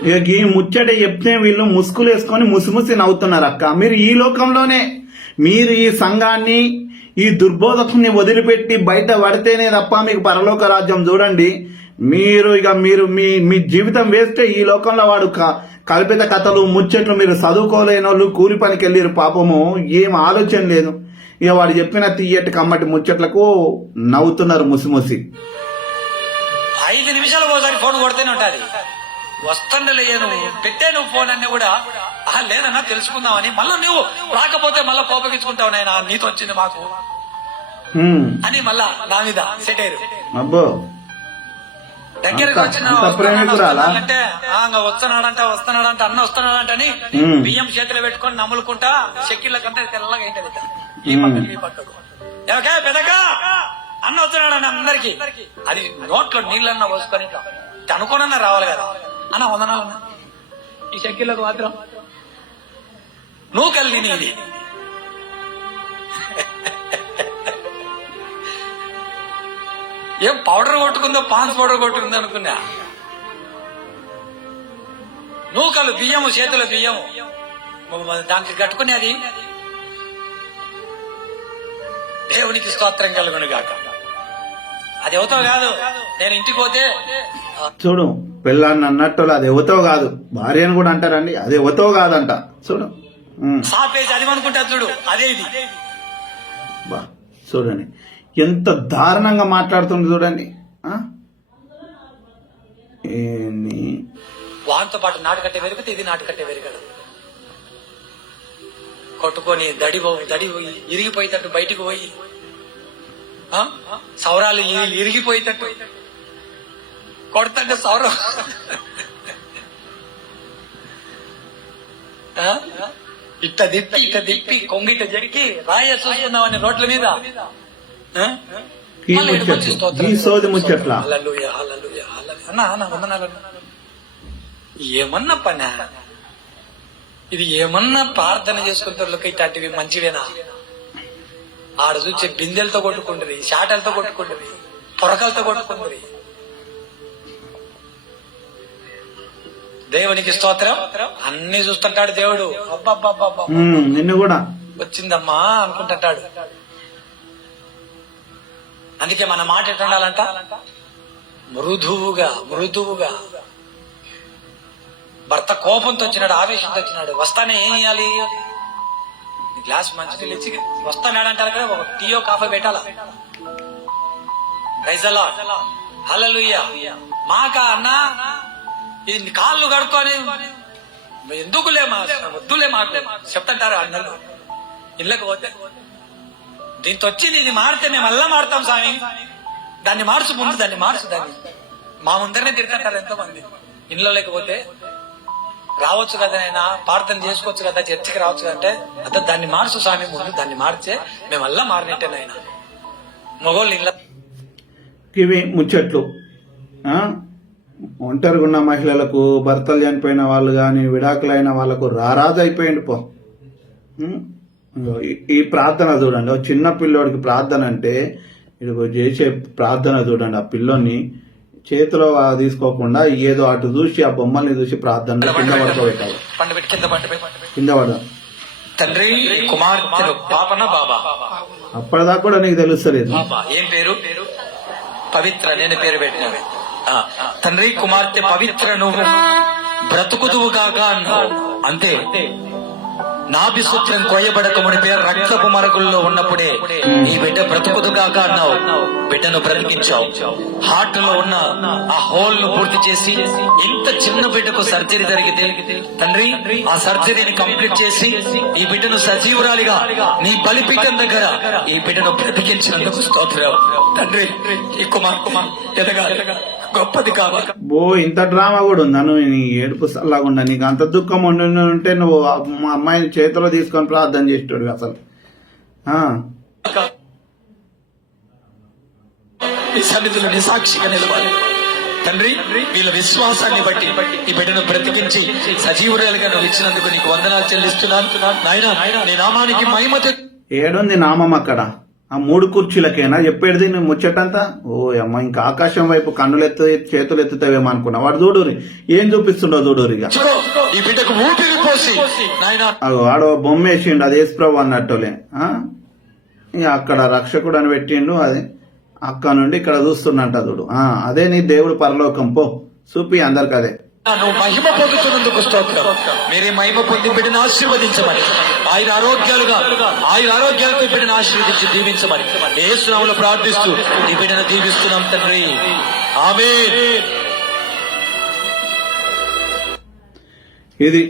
ఇక ఈ ముచ్చట చెప్తే వీళ్ళు ముసుగులు వేసుకొని ముసిముసి నవ్వుతున్నారు. అక్క, మీరు ఈ లోకంలోనే, మీరు ఈ సంఘాన్ని, ఈ దుర్బోధకుని వదిలిపెట్టి బయట పడితేనే తప్ప మీకు పరలోక రాజ్యం చూడండి. మీరు మీ జీవితం వేస్తే ఈ లోకంలో వాడు కల్పిత కథలు ముచ్చట్లు, మీరు చదువుకోలేని వాళ్ళు కూలి పనికి వెళ్ళిరు పాపము, ఏం ఆలోచన లేదు. ఇక వాడు చెప్పిన తీయటి కమ్మటి ముచ్చట్లకు నవ్వుతున్నారు ముసిముసి. 5 నిమిషాలు ఒకసారి ఫోన్ కొడితేనే ఉంటుంది. వస్తుండలే నువ్వు పెట్టే నువ్వు ఫోన్ అన్నీ కూడా లేదన్నా తెలుసుకుందామని. మళ్ళీ నువ్వు రాకపోతే మళ్ళీ కోపగించుకుంటావు. నాయన నీతో వచ్చింది మాకు, అని మళ్ళా నా మీద సెటైరు. అబ్బో దగ్గరికి వచ్చి అంత ప్రేమికురాలా? అంటే వస్తున్నాడంట అన్న వస్తున్నాడంట అని బియ్యం చేతిలో పెట్టుకొని నమ్ములుకుంటా చెక్కిళ్ళకంతా తెల్లగా ఏంటది ఈ పక్కన ఈ పక్కకు ఎవరికా పెద్దగా అన్న వస్తున్నాడని అందరికి అది నోట్లో నీళ్ళన్నా పోసుకొని అనుకోనన్నా రావాలి కదా అన్న వందనాలన్నా ఈ చెక్కిళ్ళకు మాత్రం నువ్వు కలిసి నీది ఏం పౌడర్ కొట్టుకుందో పాన్స్ పౌడర్ కొట్టుకుందో అనుకున్నా. నూకలు బియ్యము చేతుల బియ్యము దానికి కట్టుకుని అది దేవునికి స్తోత్రం కలుగును గాక. అది ఎవతో కాదు. నేను ఇంటికి పోతే చూడు పిల్లాన్ని అన్నట్టు అది ఎవతో కాదు, భార్య అని కూడా అంటారండి. అది ఎవతో కాదంట. చూడు సాపేసి అది అనుకుంటా చూడు అదే ఇది. బా చూడండి ఎంత దారుణంగా మాట్లాడుతుంది చూడండి. వాటితో పాటు నాటుకట్టే వెరిగితే ఇది నాటుకట్టే వెరిగడు కొట్టుకొని దడి ఇరిగిపోయేటట్టు బయటికి పోయి సౌరాలు ఇరిగిపోయేటట్టు కొడతంటే సౌరం ఇట్ట దిప్పి కొంగిట జరిగి రాయ చూసుకుందామని రోడ్ల మీద ఏమన్నా పనా ఇది? ఏమన్నా ప్రార్థన చేసుకుంటారు ఇట్లాంటివి మంచివేనా? ఆడ చూసే బిందెలతో కొట్టుకుంటుంది, శాటలతో కొట్టుకుంటుంది, పొరకలతో కొట్టుకుంటుంది. దేవునికి స్తోత్రం. అన్ని చూస్తుంటాడు దేవుడు. అబ్బబ్బబ్బబ్బ నిన్ను కూడా వచ్చిందమ్మా అనుకుంటుంటాడు. అందుకే మన మాట ఎట్లా ఉండాలంట? మృదువుగా. భర్త కోపంతో వచ్చినాడు, ఆవేశంతో వచ్చినాడు, వస్తానే ఏం చేయాలి? గ్లాస్ మంచినీళ్ళు ఇచ్చి వస్తానాడు అంటారు కదా, ఒక టీయో కాఫీ పెట్టాలా? రైజలా హల్లెలూయా. మాకా అన్నా ఈ కాళ్ళు కడుక్కొని ఎందుకులే వద్దులే మాకు చెప్తుంటారు అన్నలు. ఇళ్ళకి పోతే దీంతో వచ్చింది, ఇది మారితే మేము మళ్ళా మారుతాం స్వామి, దాన్ని మార్చు ముందు, దాన్ని మా ముందరనే తిరుగుతుంటారు ఎంతో మంది. ఇంట్లో లేకపోతే రావచ్చు కదా అయినా ప్రార్థన చేసుకోవచ్చు కదా, చర్చికి రావచ్చు కదా అంటే అదే దాన్ని మార్చు స్వామి ముందు, దాన్ని మార్చే మేము మళ్ళా మారినట్టేనైనా. మగోళ్ళు ఇళ్ళ ఇవి ముచ్చట్లు. ఒంటరిగా ఉన్న మహిళలకు, భర్తలు చనిపోయిన వాళ్ళు కానీ, విడాకులైన వాళ్ళకు రారాజు అయిపోయింది పో. ఈ ప్రార్థన చూడండి, ఒక చిన్న పిల్లోడికి ప్రార్థన అంటే ఇది చేసే ప్రార్థన చూడండి. ఆ పిల్లోని చేతిలో తీసుకోకుండా ఏదో అటు చూసి ఆ బొమ్మల్ని చూసి ప్రార్థన కింద పడుకోబెట్టాలి. కింద పడ తండ్రి కుమార్తె పాపన బాబా అప్పటిదాకా కూడా నీకు తెలుస్తలేదు. ఏం పేరు? పవిత్ర. నేను పేరు పెట్టినవి. తండ్రి కుమార్తె పవిత్ర, నువ్వు బ్రతుకుదువుగాగా అన్నావు. అంతే. నాభిసూత్రం కోయబడక మునిపే రక్తపు మరగుల్లో ఉన్నప్పుడే నీ బిడ్డ బ్రతుకుదుగాక అన్నావు. బిడ్డను బ్రతికించావు. హార్ట్ లో ఉన్న ఆ హోల్ ను పూర్తి చేసి ఇంత చిన్న బిడ్డకు సర్జరీ జరిగితే తండ్రి ఆ సర్జరీని కంప్లీట్ చేసి ఈ బిడ్డను సజీవురాలిగా నీ బలిపీఠం దగ్గర ఈ బిడ్డను బ్రతికించినందుకు స్తోత్రం తండ్రి. ఈ కుమార్ ఎదగా గొప్పది కావాలి. ఇంత డ్రామా కూడా ఉందా? నువ్వు నీ ఏడుపు సల్లాగుండా, నీకు అంత దుఃఖం ఉంటే నువ్వు మా అమ్మాయిని చేతిలో తీసుకొని ప్రార్థన చేసేటోడు అసలు. ఈ సన్నిధిలో నీ సాక్షిగా నిలవాలి తండ్రి. వీళ్ళ విశ్వాసాన్ని బట్టి ఈ బిడ్డను బ్రతికించి సజీవురాలుగా నువ్వు ఇచ్చినందుకు నీకు వందనాలు చెల్లిస్తున్నాను నాయనా. నీ నామానికి మహిమ. ఏడుంది నామం అక్కడ? ఆ 3 కుర్చీలకేనా చెప్పేది నువ్వు ముచ్చటంతా? ఓ అమ్మ, ఇంకా ఆకాశం వైపు కన్నులు చేతులు ఎత్తుతావేమో అనుకున్నా. వాడు చూడూరి ఏం చూపిస్తుండో చూడూరిగా. వాడు బొమ్మ వేసిండు, అది యేసుప్రభు అన్నట్టులే. అక్కడ రక్షకుడు అని పెట్టిండు, అది అక్కడ నుండి ఇక్కడ చూస్తున్నట్ట చూడు. అదే నీ దేవుడు పరలోకం. పో చూపి అందరికి అదే. నువ్వు మహిమ పొందుతున్నందుకు స్తోత్రం. మీరే మహిమ పొంది బిడ్డను ఆశీర్వదించమని, ఆయన ఆరోగ్యాలతో బిడ్డను ఆశీర్వదించి దీవించమని యేసు నామములో ప్రార్థిస్తూ ఈ బిడ్డను దీవిస్తున్నాం తండ్రి. ఆమేన్. ఇది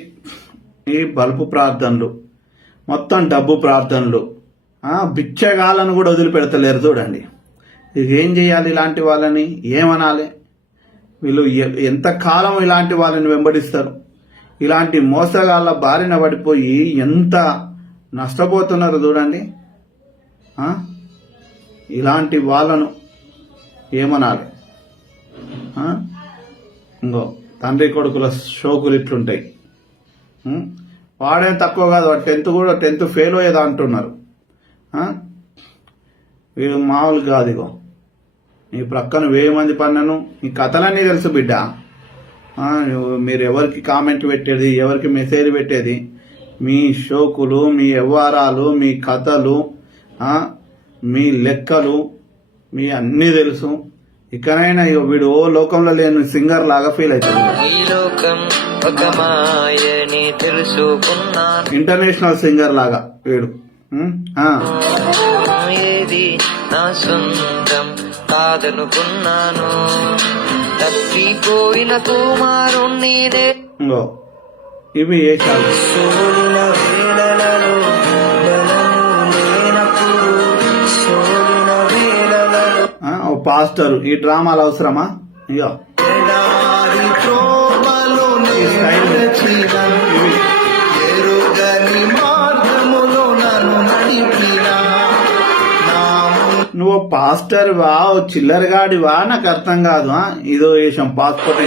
ఈ బల్బు ప్రార్థనలు, మొత్తం డబ్బు ప్రార్థనలు. బిచ్చగాళ్ళను కూడా వదిలిపెడతలేరు చూడండి. ఏం చేయాలి ఇలాంటి వాళ్ళని, ఏమనాలి? వీళ్ళు ఎంతకాలం ఇలాంటి వాళ్ళని వెంబడిస్తారు? ఇలాంటి మోసగాళ్ళ బారిన పడిపోయి ఎంత నష్టపోతున్నారు చూడండి. ఇలాంటి వాళ్ళను ఏమనాలి? ఇంకో తండ్రి కొడుకుల షోకులు ఇట్లుంటాయి. వాడేం తక్కువ కాదు, వాడు 10th ఫెయిల్ అయ్యేదా అంటున్నారు. వీడు మామూలు కాదు. ఇగో నీ ప్రక్కన 1000 మంది పన్నను, నీ కథలన్నీ తెలుసు బిడ్డ. మీరు ఎవరికి కామెంట్ పెట్టేది, ఎవరికి మెసేజ్ పెట్టేది, మీ షోకులు, మీ వ్యవహారాలు, మీ కథలు, మీ లెక్కలు, మీ అన్నీ తెలుసు. ఇకనైనా వీడు ఓ లోకంలో లేని సింగర్ లాగా ఫీల్ అవుతుంది. ఇంటర్నేషనల్ సింగర్ లాగా వీడు. నా సొంతం కాదనుకున్నాను, తప్పిపోయిన కుమారుణ్ణి ఇవి వేసాలు. సోలిన వేళలలో బలము లేనప్పుడు, సోలిన వేళలలో ఓ పాస్టర్ ఈ డ్రామాలు అవసరమా? ఇగో నువ్వు పాస్టర్ వా, చిల్లరగాడివా, నాకు అర్థం కాదు. ఇదో వేసాం పాస్పోర్ట్.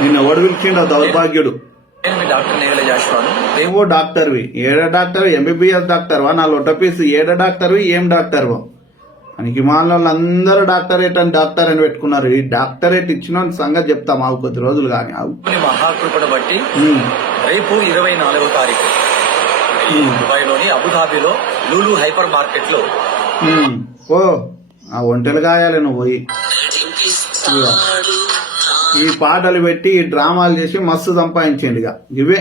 నిన్ను ఎవడు పిలిచిండో దౌర్భాగ్యుడు. నువ్వు డాక్టర్వి, ఏడ డాక్టర్, MBBS డాక్టర్వా? నా లొట్టపీసు ఏడ డాక్టర్వి, ఏం డాక్టర్వో? మనకి మాల్లో అందరూ డాక్టరేట్ అని పెట్టుకున్నారు. ఈ డాక్టరేట్ ఇచ్చిన సంగతి చెప్తా మాకు కొద్ది రోజులు కానీ. మహాకృపను బట్టి రేపు 24వ తారీఖు దుబాయ్లోని అబుదాబిలో లూలు హైపర్ మార్కెట్ లో ఓ ఆ ఒంటెలు గాయాలి నువ్వు పోయి. ఈ పాటలు పెట్టి ఈ డ్రామాలు చేసి మస్తు సంపాదించండి. ఇక ఇవే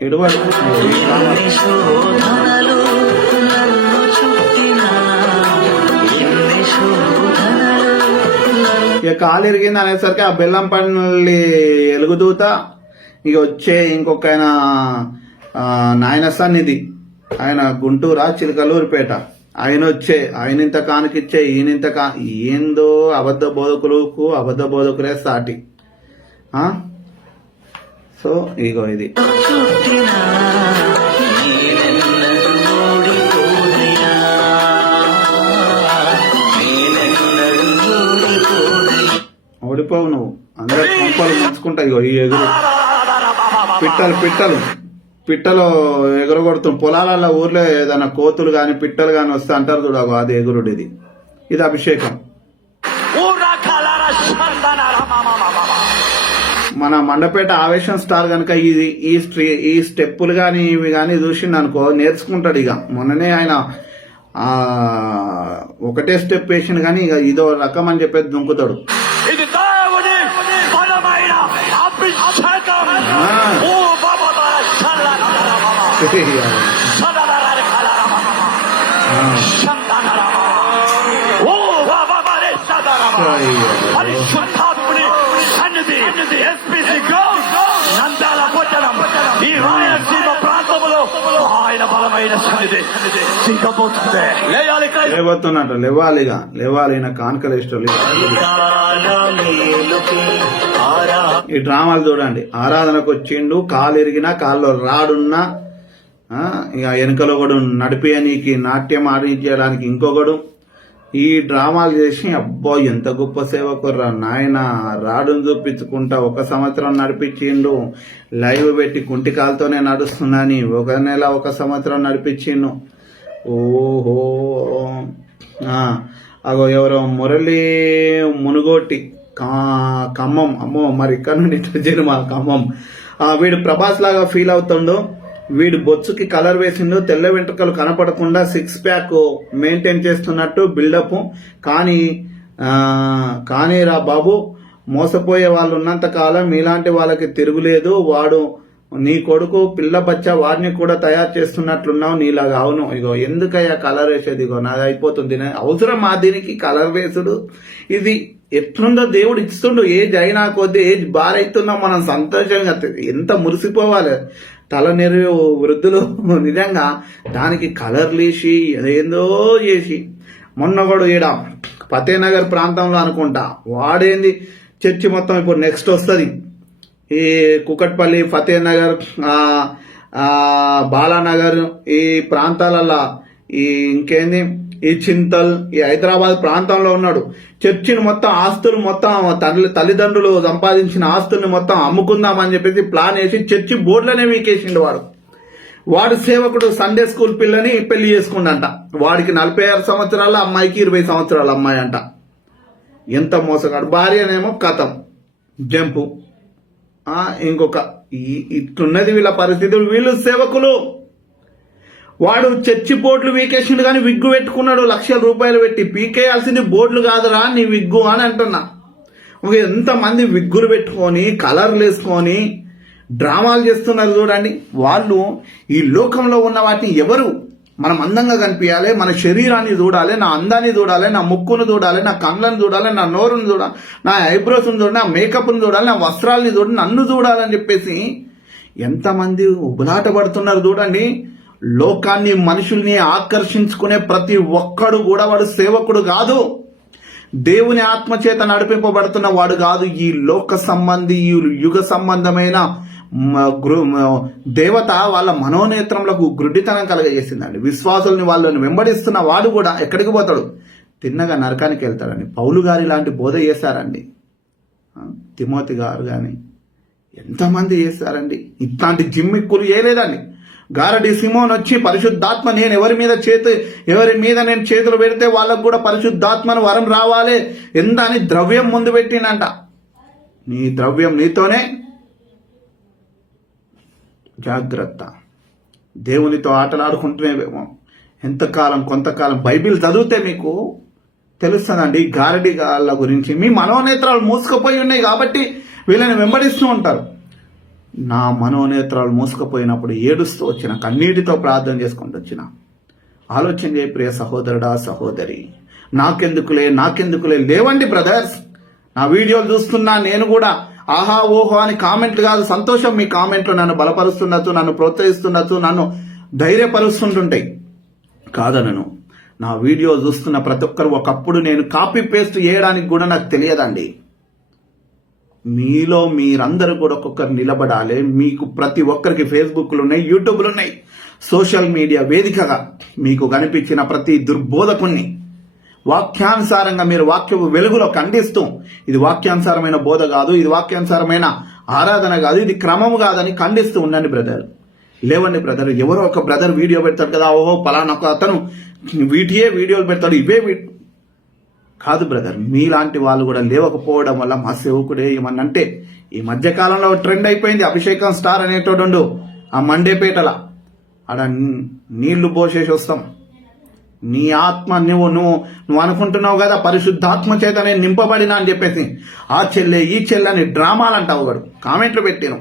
ఎడువాడు ఇక కాలు ఇరిగింది అనేసరికి ఆ బెల్లంపల్లి ఎలుగుదూత ఇక వచ్చే ఇంకొక ఆయన నాయన సన్నిధి, ఆయన గుంటూరా చిలకలూరుపేట, ఆయన వచ్చే ఆయన ఇంత కానుకిచ్చే ఈయనింత ఏందో అబద్ధ బోధకులే సాటి. సో ఇగో ఇది ఓడిపోవు నువ్వు. అందరు కొంపలు ముంచుకుంటాయి. ఇగో ఈ ఎగురు పిట్టలు ఎగురగొడుతాం. పొలాలలో ఊర్లో ఏదైనా కోతులు గాని పిట్టలు గాని వస్తే అంటారు చూడగో, అది ఎగురుడు. ఇది అభిషేకం. మన మండపేట ఆవేశం స్టార్ కనుక ఈ స్టెప్పులు గాని ఇవి గాని చూసిండనుకో నేర్చుకుంటాడు. ఇక మొన్ననే ఆయన ఒకటే స్టెప్ వేసిండు కానీ ఇక ఇదో రకం అని చెప్పేది దుంకుతాడు. ఈ రాయలసీమ ప్రాంతంలో ఆయన బలమైన సన్నిధి సిద్ధపోతుంది. లేవతున్నట్టు లేవాలి కానుకలు ఇష్టం. ఈ డ్రామాలు చూడండి. ఆరాధనకు వచ్చిండు, కాలు ఇరిగినా కాల్లో రాడున్నా, ఇక వెనుకలో ఒకడు నడిపేయనీకి నాట్యం ఆడించడానికి ఇంకొకడు. ఈ డ్రామాలు చేసి అబ్బో ఎంత గొప్ప సేవకుర్రా నాయన, రాడును చూపించుకుంటా 1 సంవత్సరం నడిపించిండు. లైవ్ పెట్టి కుంటి కాలుతోనే నడుస్తుందని 1 నెల 1 సంవత్సరం నడిపించిండు. ఓహో అగో ఎవరో మురళి మునుగోటి ఖమ్మం. అమ్మో మరి ఇక్కడ నుండి మా ఖమ్మం. వీడు ప్రభాస్ లాగా ఫీల్ అవుతుండు. వీడు బొచ్చుకి కలర్ వేసిండు, తెల్ల వెంట్రుకలు కనపడకుండా 6 ప్యాక్ మెయింటైన్ చేస్తున్నట్టు బిల్డప్. కానీ రా బాబు, మోసపోయే వాళ్ళు ఉన్నంత కాలం మీలాంటి వాళ్ళకి తిరుగులేదు. వాడు నీ కొడుకు పిల్ల బచ్చా, వాడిని కూడా తయారు చేస్తున్నట్లున్నావు నీలాగా. అవును, ఇగో ఎందుకయ్యా కలర్ వేసేది? ఇగో నాది అయిపోతుంది. అవసరమా దీనికి కలర్ వేసుడు? ఇది ఎట్లుందో దేవుడు ఇస్తుండు. ఏజ్ అయినా కొద్దీ ఏజ్ బారైతున్నా మనం సంతోషంగా ఎంత మురిసిపోవాలి. తలనెరి వృద్ధులు నిజంగా దానికి కలర్లు వేసి అదేందో చేసి మొన్న కూడా ఈడ ఫతేనగర్ ప్రాంతంలో అనుకుంటా వాడేంది చర్చి మొత్తం ఇప్పుడు నెక్స్ట్ వస్తుంది. ఈ కుకట్పల్లి, ఫతేనగర్, బాలానగర్ ఈ ప్రాంతాలలో ఈ ఇంకేంది ఈ చింతల్ ఈ హైదరాబాద్ ప్రాంతంలో ఉన్నాడు. చర్చిని మొత్తం ఆస్తులు మొత్తం తల్లిదండ్రులు సంపాదించిన ఆస్తుల్ని మొత్తం అమ్ముకుందామని చెప్పేసి ప్లాన్ వేసి చర్చి బోర్డులనే వీకేసిండు వాడు సేవకుడు సండే స్కూల్ పిల్లని పెళ్లి చేసుకుండంట. వాడికి 46 సంవత్సరాల అమ్మాయికి 20 సంవత్సరాల అమ్మాయి అంట. ఎంత మోసగాడు. భార్యనేమో కథం జంపు. ఇంకొక ఇట్లున్నది వీళ్ళ పరిస్థితులు. వీళ్ళు సేవకులు. వాడు చర్చి బోర్డులు వీకేసిండు కానీ విగ్గు పెట్టుకున్నాడు. లక్షల రూపాయలు పెట్టి. పీకేయాల్సింది బోర్డులు కాదురా నీ విగ్గు అని అంటున్నా. ఎంతమంది విగ్గులు పెట్టుకొని కలర్లు వేసుకొని డ్రామాలు చేస్తున్నారు చూడండి. వాళ్ళు ఈ లోకంలో ఉన్న వాటిని ఎవరు మనం అందంగా కనిపించాలి, మన శరీరాన్ని చూడాలి, నా అందాన్ని చూడాలి, నా ముక్కును చూడాలి, నా కళ్ళను చూడాలి, నా నోరును చూడాలి, నా ఐబ్రోస్ను చూడాలి, నా మేకప్ను చూడాలి, నా వస్త్రాలని చూడాలి, నన్ను చూడాలని చెప్పేసి ఎంతమంది ఉబలాట పడుతున్నారు చూడండి. లోకాన్ని మనుషుల్ని ఆకర్షించుకునే ప్రతి ఒక్కడు కూడా వాడు సేవకుడు కాదు. దేవుని ఆత్మచేత నడిపింపబడుతున్న వాడు కాదు. ఈ లోక సంబంధి ఈ యుగ సంబంధమైన దేవత వాళ్ళ మనోనేత్రములకు గుడ్డితనం కలగజేసిందండి. విశ్వాసుల్ని వాళ్ళని వెంబడిస్తున్న వాడు కూడా ఎక్కడికి పోతాడు? తిన్నగా నరకానికి వెళ్తాడండి. పౌలు గారి లాంటి బోధ చేశారండి. తిమోతి గారు కానీ ఎంతమంది చేశారండి. ఇట్లాంటి జిమ్మిక్కులు చేయలేదండి. గారడి సిమోన్ వచ్చి పరిశుద్ధాత్మ నేను ఎవరి మీద నేను చేతులు పెడితే వాళ్ళకు కూడా పరిశుద్ధాత్మను వరం రావాలి ఎంత అని ద్రవ్యం ముందు పెట్టినంట. నీ ద్రవ్యం నీతోనే జాగ్రత్త. దేవునితో ఆటలాడుకుంటూనేమో ఎంతకాలం కొంతకాలం బైబిల్ చదివితే మీకు తెలుస్తుందండి గారడి గాళ్ళ గురించి. మీ మనోనేత్రాలు మూసుకుపోయి ఉన్నాయి కాబట్టి వీళ్ళని వెంబడిస్తూ ఉంటారు. నా మనోనేత్రాలు మూసుకుపోయినప్పుడు ఏడుస్తూ వచ్చిన, కన్నీటితో ప్రార్థన చేసుకుంటూ వచ్చిన. ఆలోచన చేయ ప్రియ సహోదరుడా సహోదరి. నాకెందుకులే లేవండి బ్రదర్స్. నా వీడియోలు చూస్తున్నా నేను కూడా ఆహా ఓహో అని కామెంట్లు కాదు, సంతోషం. మీ కామెంట్లు నన్ను బలపరుస్తున్నట్టు, నన్ను ప్రోత్సహిస్తున్నట్టు, నన్ను ధైర్యపరుస్తుంటుంటాయి. కాదనను. నా వీడియో చూస్తున్న ప్రతి ఒక్కరు ఒకప్పుడు నేను కాపీ పేస్ట్ చేయడానికి కూడా నాకు తెలియదండి. మీలో మీరందరూ కూడా ఒక్కొక్కరు నిలబడాలి. మీకు ప్రతి ఒక్కరికి ఫేస్బుక్లు ఉన్నాయి, యూట్యూబ్లు ఉన్నాయి. సోషల్ మీడియా వేదికగా మీకు కనిపించిన ప్రతి దుర్బోధకుణ్ణి వాక్యానుసారంగా మీరు వాక్యపు వెలుగులో ఖండిస్తూ ఇది వాక్యానుసారమైన బోధ కాదు, ఇది వాక్యానుసారమైన ఆరాధన కాదు, ఇది క్రమము కాదని ఖండిస్తూ ఉండండి బ్రదర్. లేవండి బ్రదర్. ఎవరో ఒక బ్రదర్ వీడియో పెడతాడు కదా, ఓహో పలానా అతను వీడియోలు పెడతాడు, ఇవే కాదు బ్రదర్. మీలాంటి వాళ్ళు కూడా లేవకపోవడం వల్ల మా సేవకుడే ఏమన్నంటే ఈ మధ్యకాలంలో ట్రెండ్ అయిపోయింది. అభిషేకం స్టార్ అనేటోడు ఆ మండేపేటల ఆడ నీళ్లు పోసేసి వస్తాం. నీ ఆత్మ నువ్వు అనుకుంటున్నావు కదా పరిశుద్ధాత్మ చేత నేను నింపబడినా అని చెప్పేసి ఆ చెల్లె ఈ చెల్లె అని డ్రామాలు అంటావు. వాడు కామెంట్లు పెట్టాను.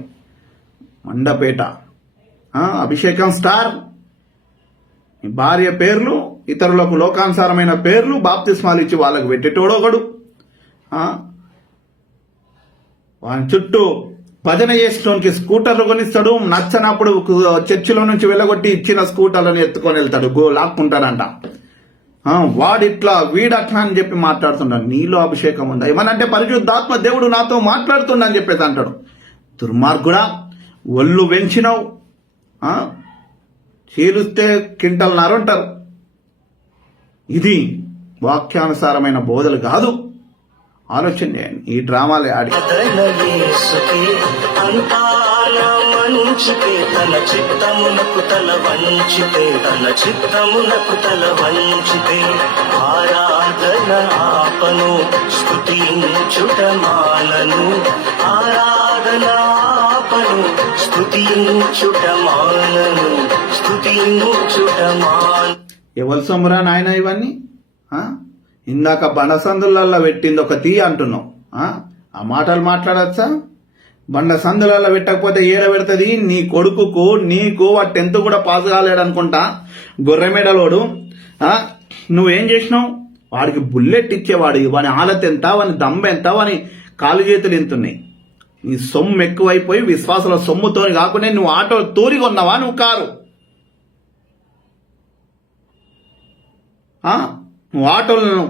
మండపేట అభిషేకం స్టార్ నీ భార్య పేర్లు ఇతరులకు లోకానుసారమైన పేర్లు బాప్తిస్మాలు ఇచ్చి వాళ్ళకు పెట్టేటోడొకడు. వాని చుట్టూ భజన చేసేటోనికి స్కూటర్లు కొనిస్తాడు. నచ్చనప్పుడు చర్చిలో నుంచి వెళ్ళగొట్టి ఇచ్చిన స్కూటర్లను ఎత్తుకొని వెళ్తాడు, లాక్కుంటాడంట. వాడిట్లా వీడట్లా అని చెప్పి మాట్లాడుతున్నాడు. నీలో అభిషేకం ఉందా ఏమనంటే పరిశుద్ధాత్మ దేవుడు నాతో మాట్లాడుతుండ అని చెప్పేసి అంటాడు. దుర్మార్గుడా, ఒళ్ళు వెంచినావు, చీలుస్తే కింటల్ నరంటారు. ఇది వాక్యానుసారమైన బోధలు కాదు. ఆలోచన చేయండి. ఈ డ్రామాలే ఆడి తన చిత్తమునకు తల వంచితే ఆరాధన ఆపను స్తుతించుట మానను. ఆరాధన ఆపను స్తుతించుట మానను. ఎవరి సొమ్మురా నాయన ఇవన్నీ? ఇందాక బండసందులలో పెట్టింది ఒక తీ అంటున్నావు. ఆ మాటలు మాట్లాడచ్చా? బండ సందులలో పెట్టకపోతే ఏడ పెడుతుంది? నీ కొడుకుకు నీకు ఆ 10th కూడా పాస్ కాలేడు అనుకుంటా, గొర్రె మెడలోడు. నువ్వేం చేసినావు? వాడికి బుల్లెట్ ఇచ్చేవాడు, వాని ఆలత ఎంత, వాని దమ్ము ఎంత, వాని కాలు చేతులు ఎంత ఉన్నాయి. నీ సొమ్ము ఎక్కువైపోయి విశ్వాసాల సొమ్ముతోని కాకుండా నువ్వు ఆటో తూరి కొన్నావా, నువ్వు కారు నువ్వు ఆటోలను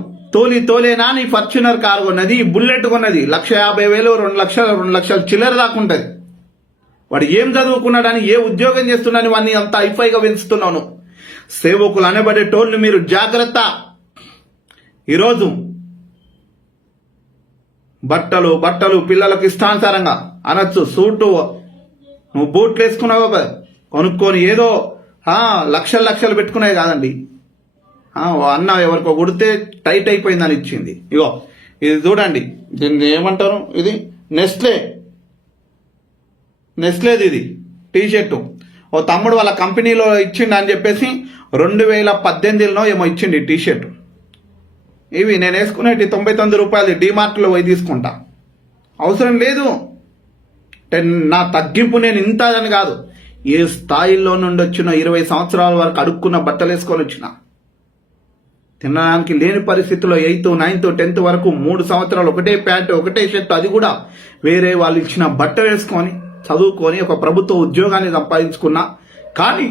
తోలేనా నీ ఫార్చునర్ కారు కొన్నది, బుల్లెట్ కొన్నది 1,50,000 2 లక్షలు చిల్లర దాకుంటది. వాడు ఏం చదువుకున్నాడని, ఏ ఉద్యోగం చేస్తున్నాడని వాడిని అంత హైఫైగా పెంచుతున్నాను. సేవకులు అనబడేటోళ్ళు మీరు జాగ్రత్త. ఈరోజు బట్టలు పిల్లలకు ఇష్టానుసారంగా అనొచ్చు. సూటు నువ్వు బూట్లు వేసుకున్నావు కొనుక్కొని ఏదో లక్షలు పెట్టుకునేవి కాదండి. అన్న ఎవరికో కుడితే టైట్ అయిపోయిందని ఇచ్చింది. ఇగో ఇది చూడండి, దీన్ని ఏమంటారు, ఇది నెస్లేది ఇది టీషర్టు. ఓ తమ్ముడు వాళ్ళ కంపెనీలో ఇచ్చిండు అని చెప్పేసి 2018లో ఏమో ఇచ్చిండి టీషర్ట్. ఇవి నేను వేసుకునేటి 99 రూపాయలు డీమార్ట్లో పోయి తీసుకుంటా. అవసరం లేదు. నా తగ్గింపు నేను ఇంత అని కాదు, ఏ స్థాయిలో నుండి వచ్చిన 20 సంవత్సరాల వరకు అడుక్కున్న బట్టలు వేసుకొని వచ్చిన, తినడానికి లేని పరిస్థితుల్లో 8th 9th 10th వరకు 3 సంవత్సరాలు ఒకటే ప్యాంటు ఒకటే షర్ట్, అది కూడా వేరే వాళ్ళు ఇచ్చిన బట్టలు వేసుకొని చదువుకొని ఒక ప్రభుత్వ ఉద్యోగాన్ని సంపాదించుకున్నా. కానీ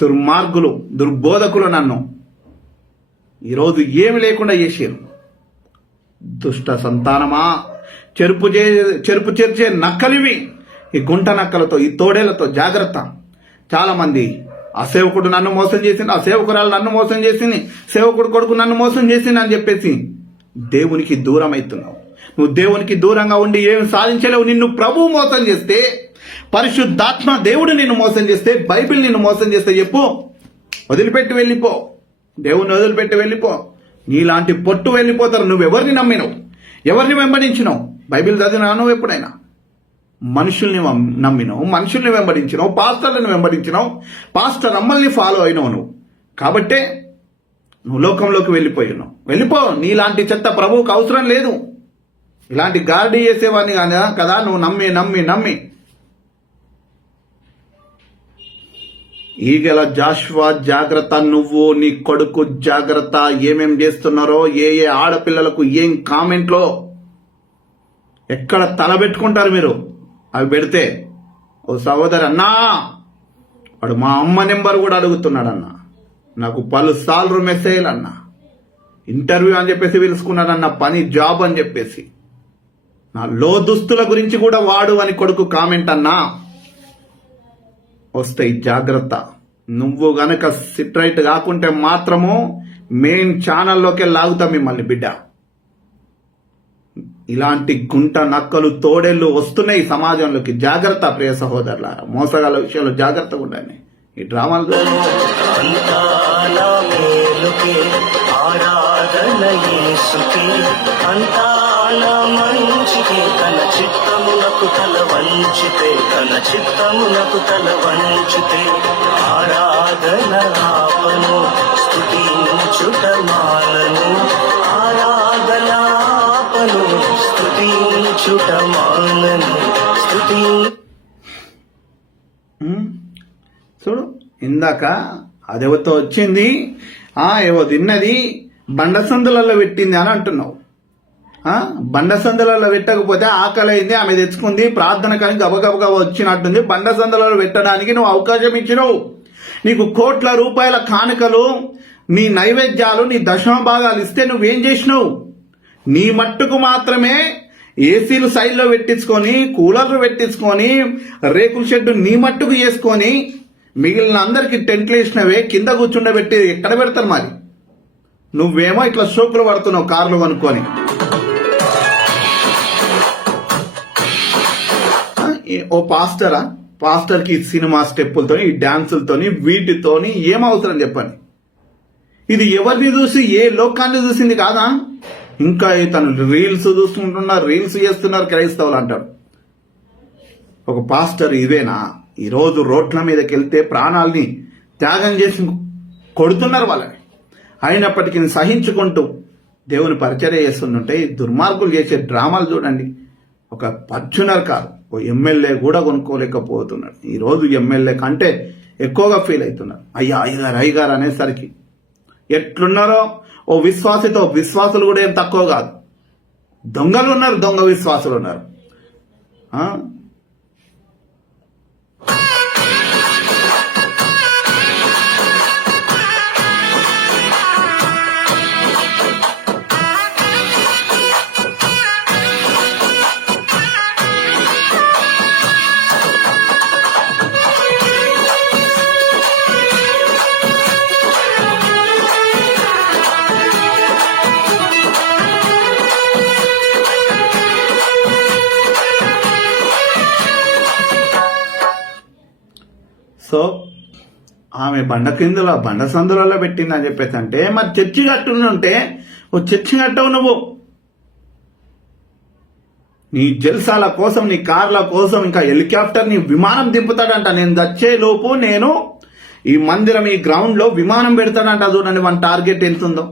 దుర్మార్గులు దుర్బోధకులు నన్ను ఈరోజు ఏమి లేకుండా చేశారు. దుష్ట సంతానమా, చెరుపు చేర్చే నక్కలివి, ఈ గుంట నక్కలతో, ఈ తోడేళ్లతో జాగ్రత్త. చాలా మంది ఆ సేవకుడు నన్ను మోసం చేసింది, ఆ సేవకురాలు నన్ను మోసం చేసింది, సేవకుడు కొడుకు నన్ను మోసం చేసింది అని చెప్పేసి దేవునికి దూరం అవుతున్నావు. నువ్వు దేవునికి దూరంగా ఉండి ఏమి సాధించలేవు. నిన్ను ప్రభువు మోసం చేస్తే, పరిశుద్ధాత్మ దేవుడు నిన్ను మోసం చేస్తే, బైబిల్ నిన్ను మోసం చేస్తే చెప్పు, వదిలిపెట్టి వెళ్ళిపో. దేవుని వదిలిపెట్టి వెళ్ళిపో. నీలాంటి పొట్టు వెళ్ళిపోతారు. నువ్వెవరిని నమ్మినవు, ఎవరిని వెంబడించినావు? బైబిల్ చదివినా నువ్వు ఎప్పుడైనా? మనుషుల్ని నమ్మినావు, మనుషుల్ని వెంబడించినావు, పాస్టర్లను వెంబడించినావు, పాస్టర్ అమ్మల్ని ఫాలో అయినావు నువ్వు. కాబట్టే నువ్వు లోకంలోకి వెళ్ళిపోయినావు. వెళ్ళిపో. నీలాంటి చెత్త ప్రభువుకు అవసరం లేదు. ఇలాంటి గార్డీ చేసేవాడిని కదా నువ్వు నమ్మి ఈగల జాషువా జాగ్రత్త. నువ్వు నీ కొడుకు జాగ్రత్త. ఏమేం చేస్తున్నారో, ఏ ఆడపిల్లలకు ఏం కామెంట్లో ఎక్కడ తలబెట్టుకుంటారు మీరు. అవి పెడితే ఓ సహోదరు అన్నా, వాడు మా అమ్మ నెంబర్ కూడా అడుగుతున్నాడన్నా, నాకు 10 సార్లు మెసేజ్లు అన్నా, ఇంటర్వ్యూ అని చెప్పేసి పిలుచుకున్నాడన్న, పని జాబ్ అని చెప్పేసి. నా లో దుస్తుల గురించి కూడా వాడు అని కొడుకు కామెంట్ అన్నా వస్తాయి. జాగ్రత్త. నువ్వు గనక సిట్రైట్ కాకుంటే మాత్రము మెయిన్ ఛానల్లోకే లాగుతా మిమ్మల్ని బిడ్డ. ఇలాంటి గుంట నక్కలు తోడేళ్లు వస్తున్నాయి సమాజంలోకి. జాగ్రత్త ప్రియ సహోదరులారా, మోసగాల విషయంలో జాగ్రత్తగా ఉండండి. ఈ డ్రామాలు తన చిత్తమునకు తల వంచితే ఆరాధన ఆపను, స్తుతించుట మాలను. ఆరాధన ఆపను, స్తుతించుట మాలను. చూడు, ఇందాక అదేవతో వచ్చింది, ఏవో తిన్నది, బండసందులలో పెట్టింది అని అంటున్నావు. బండసందులలో పెట్టకపోతే ఆకలి అయింది, ఆమె తెచ్చుకుంది, ప్రార్థన కానీ గబగబగా వచ్చినట్టుంది. బండసందులలో పెట్టడానికి నువ్వు అవకాశం ఇచ్చినావు. నీకు కోట్ల రూపాయల కానుకలు, నీ నైవేద్యాలు, నీ దశమ భాగాలు ఇస్తే నువ్వేం చేసినావు? నీ మట్టుకు మాత్రమే ఏసీలు సైడ్లో పెట్టించుకొని, కూలర్లు పెట్టించుకొని, రేకుల షెడ్డు నీ మట్టుకు చేసుకొని, మిగిలిన అందరికి టెంట్లు వేసినవే కింద కూర్చుండబెట్టి ఎక్కడ పెడతారు మరి? నువ్వేమో ఇట్లా షోకులు పడుతున్నావు కార్లు కొనుక్కొని. ఓ పాస్టర్కి సినిమా స్టెప్పులతోని, ఈ డాన్సులతోని, వీటితోని ఏం అవసరం చెప్పండి? ఇది ఎవరిని చూసి, ఏ లోకాన్ని చూసింది కాదా? ఇంకా తను రీల్స్ చూసుకుంటున్నారు, రీల్స్ చేస్తున్నారు క్రైస్తవులు అంటారు. ఒక పాస్టర్ ఇదేనా? ఈరోజు రోడ్ల మీదకి వెళ్తే ప్రాణాలని త్యాగం చేసి కొడుతున్నారు వాళ్ళని. అయినప్పటికీ సహించుకుంటూ దేవుని పరిచర్య చేస్తుంటే ఈ దుర్మార్గులు చేసే డ్రామాలు చూడండి. ఒక ఫార్చునర్ కారు ఓ ఎమ్మెల్యే కూడా కొనుక్కోలేకపోతున్నాడు. ఈరోజు ఎమ్మెల్యే కంటే ఎక్కువగా ఫీల్ అవుతున్నారు. అయ్యగారు అనేసరికి ఎట్లున్నారో ఓ విశ్వాసులు కూడా ఏం తక్కువ కాదు. దొంగలు ఉన్నారు, దొంగ విశ్వాసులు ఉన్నారు. సో ఆమె బండ సందులలో పెట్టింది అని చెప్పేసి అంటే, మరి చర్చి కట్టుంటే ఓ చర్చి కట్టవు నువ్వు. నీ జల్సాల కోసం, నీ కార్ల కోసం, ఇంకా హెలికాప్టర్ నీ విమానం దింపుతాడంట. నేను వచ్చే లోపు నేను ఈ మందిరం, ఈ గ్రౌండ్ లో విమానం పెడతాడంట. చూడండి మన టార్గెట్ ఎంతుందో.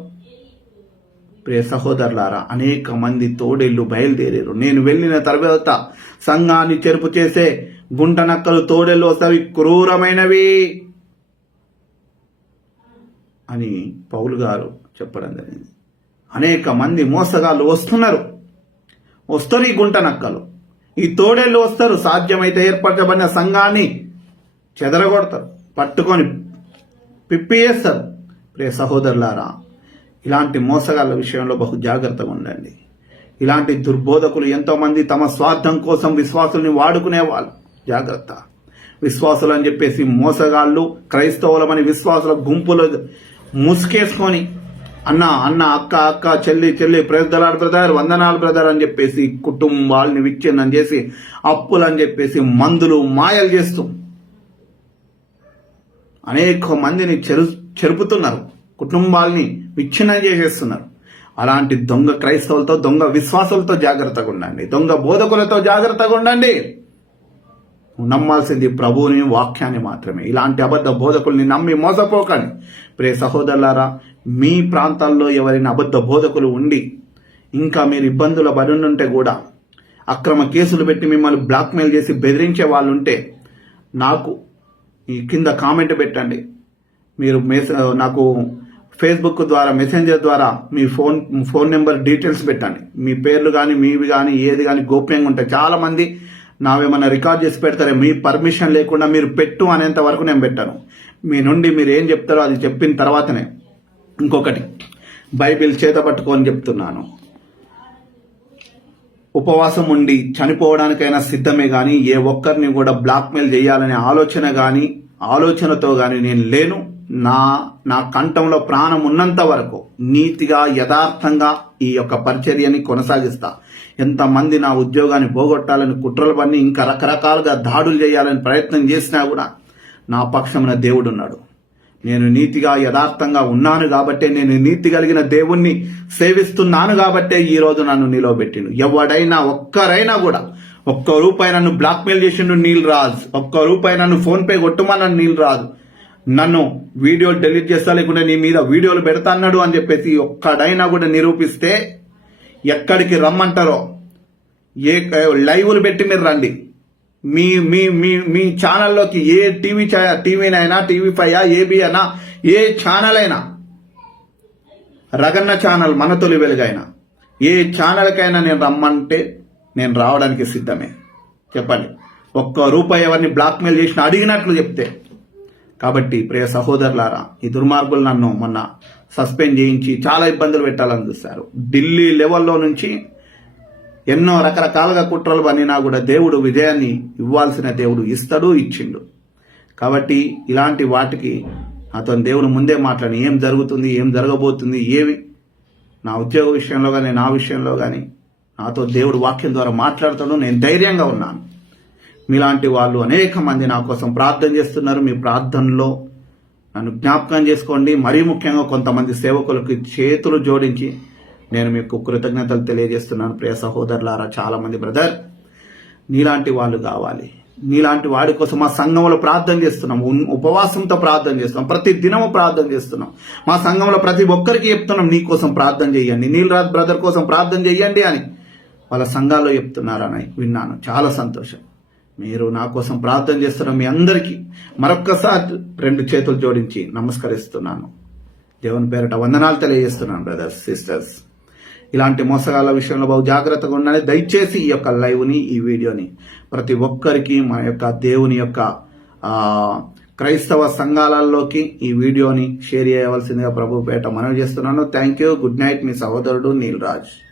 ప్రియ సహోదరులారా, అనేక మంది తోడేళ్లు బయలుదేరారు. నేను వెళ్ళిన తర్వాత సంఘాన్ని చెరుపు చేసే గుంట నక్కలు, తోడేళ్లు వస్తాయి, క్రూరమైనవి అని పౌలు గారు చెప్పడం జరిగింది. అనేక మంది మోసగాళ్ళు వస్తారు ఈ గుంట నక్కలు, ఈ తోడేళ్లు వస్తారు. సాధ్యమైతే ఏర్పరచబడిన సంఘాన్ని చెదరగొడతారు, పట్టుకొని పిప్పియేస్తారు. ప్రియ సహోదరులారా, ఇలాంటి మోసగాళ్ళ విషయంలో బహు జాగ్రత్తగా ఉండండి. ఇలాంటి దుర్బోధకులు ఎంతో మంది తమ స్వార్థం కోసం విశ్వాసుల్ని వాడుకునే వాళ్ళు. జాగ్రత్త. విశ్వాసులు అని చెప్పేసి మోసగాళ్ళు, క్రైస్తవులమని విశ్వాసుల గుంపులు ముసుకేసుకొని అన్న అక్క చెల్లి ప్రేద్దలాడు బ్రదర్, వందనాలు బ్రదర్ అని చెప్పేసి కుటుంబాలని విచ్ఛిన్నం చేసి, అప్పులని చెప్పేసి మందులు మాయలు చేస్తూ అనేక మందిని చెరుపుతున్నారు, కుటుంబాలని విచ్ఛిన్నం చేసేస్తున్నారు. అలాంటి దొంగ క్రైస్తవులతో, దొంగ విశ్వాసులతో జాగ్రత్తగా ఉండండి. దొంగ బోధకులతో జాగ్రత్తగా ఉండండి. నమ్మాల్సింది ప్రభువుని, వాక్యాన్ని మాత్రమే. ఇలాంటి అబద్ధ బోధకుల్ని నమ్మి మోసపోకండి. ప్రియ సహోదరులారా, మీ ప్రాంతాల్లో ఎవరైనా అబద్ధ బోధకులు ఉండి ఇంకా మీరు ఇబ్బందుల పడుంటే కూడా అక్రమ కేసులు పెట్టి మిమ్మల్ని బ్లాక్మెయిల్ చేసి బెదిరించే వాళ్ళు ఉంటే నాకు ఈ కింద కామెంట్ పెట్టండి. మీరు నాకు ఫేస్బుక్ ద్వారా, మెసెంజర్ ద్వారా మీ ఫోన్ నెంబర్ డీటెయిల్స్ పెట్టండి. మీ పేర్లు కానీ, మీవి కానీ, ఏది కానీ గోప్యంగా ఉంటాయి. చాలా మంది నావేమన్నా రికార్డ్ చేసి పెడతారే, మీ పర్మిషన్ లేకుండా మీరు పెట్టు అనేంత వరకు నేను పెట్టాను. మీ నుండి మీరు ఏం చెప్తారో అది చెప్పిన తర్వాతనే. ఇంకొకటి, బైబిల్ చేత పట్టుకొని చెప్తున్నాను, ఉపవాసం ఉండి చనిపోవడానికైనా సిద్ధమే కానీ ఏ ఒక్కరిని కూడా బ్లాక్మెయిల్ చేయాలనే ఆలోచనతో కానీ నేను లేను. నా కంఠంలో ప్రాణం ఉన్నంత వరకు నీతిగా, యథార్థంగా ఈ యొక్క పరిచర్యని కొనసాగిస్తా. ఎంతమంది నా ఉద్యోగాన్ని పోగొట్టాలని కుట్రలు పన్ని ఇంకా రకరకాలుగా దాడులు చేయాలని ప్రయత్నం చేసినా కూడా నా పక్షమున దేవుడు ఉన్నాడు. నేను నీతిగా, యథార్థంగా ఉన్నాను కాబట్టే, నేను నీతి కలిగిన దేవుణ్ణి సేవిస్తున్నాను కాబట్టే ఈ రోజు నన్ను నిలవబెట్టిండు. ఎవడైనా ఒక్కరైనా కూడా ఒక్క రూపాయి నన్ను బ్లాక్మెయిల్ చేసిండు నీల్ రాజ్, ఒక్క రూపాయి నన్ను ఫోన్ పే కొట్టమన్నాడు నీల్ రాజ్, నన్ను వీడియోలు డిలీట్ చేస్తా లేకుంటే నీ మీద వీడియోలు పెడతా అన్నాడు అని చెప్పేసి ఒక్కడైనా కూడా నిరూపిస్తే ఎక్కడికి రమ్మంటారో, ఏ లైవ్లు పెట్టి మీరు రండి. మీ మీ మీ మీ ఛానల్లోకి ఏ టీవీనైనా, టీవీ5 ఏబీ అయినా, ఏ ఛానల్ అయినా, రగన్న ఛానల్, మన తొలి వెలుగైనా, ఏ ఛానల్కైనా నేను రమ్మంటే నేను రావడానికి సిద్ధమే. చెప్పండి, ఒక్క రూపాయి ఎవరిని బ్లాక్మెయిల్ చేసిన అడిగినట్లు చెప్తే. కాబట్టి ప్రియ సహోదరులారా, ఈ దుర్మార్గులు నన్ను మొన్న సస్పెండ్ చేయించి చాలా ఇబ్బందులు పెట్టాలని చూశారు. ఢిల్లీ లెవెల్లో నుంచి ఎన్నో రకరకాలుగా కుట్రలు పన్నినా కూడా దేవుడు విజయాన్ని ఇవ్వాల్సిన దేవుడు ఇస్తాడు, ఇచ్చిండు. కాబట్టి ఇలాంటి వాటికి అతను దేవుడు ముందే మాట్లాడి ఏం జరుగుతుంది, ఏం జరగబోతుంది, ఏవి నా ఉద్యోగ విషయంలో కానీ, నా విషయంలో కానీ నాతో దేవుడు వాక్యం ద్వారా మాట్లాడతాడు. నేను ధైర్యంగా ఉన్నాను. మీలాంటి వాళ్ళు అనేక మంది నా కోసం ప్రార్థన చేస్తున్నారు. మీ ప్రార్థనలో నన్ను జ్ఞాపకం చేసుకోండి. మరీ ముఖ్యంగా కొంతమంది సేవకులకు చేతులు జోడించి నేను మీకు కృతజ్ఞతలు తెలియజేస్తున్నాను. ప్రియ సహోదరులారా, చాలా మంది బ్రదర్ నీలాంటి వాళ్ళు కావాలి. నీలాంటి వాడి కోసం మా సంఘంలో ప్రార్థన చేస్తున్నాం, ఉపవాసంతో ప్రార్థన చేస్తున్నాం, ప్రతి దినము ప్రార్థన చేస్తున్నాం. మా సంఘంలో ప్రతి ఒక్కరికి చెప్తున్నాం, నీ కోసం ప్రార్థన చేయండి, నీలరాజ్ బ్రదర్ కోసం ప్రార్థన చేయండి అని వాళ్ళ సంఘాల్లో చెప్తున్నారని విన్నాను. చాలా సంతోషం. మీరు నా కోసం ప్రార్థన చేస్తున్న మీ అందరికీ మరొక్కసారి 2 చేతులు జోడించి నమస్కరిస్తున్నాను. దేవుని పేరిట వందనాలు తెలియజేస్తున్నాను బ్రదర్స్ సిస్టర్స్. ఇలాంటి మోసగాళ్ళ విషయంలో బహు జాగ్రత్తగా ఉండాలి. దయచేసి ఈ యొక్క లైవ్ని, ఈ వీడియోని ప్రతి ఒక్కరికి మన యొక్క దేవుని యొక్క క్రైస్తవ సంఘాలలోకి ఈ వీడియోని షేర్ చేయవలసిందిగా ప్రభు పేట మనవి చేస్తున్నాను. Thank you. Good night. మీ సహోదరుడు నీల్ రాజ్.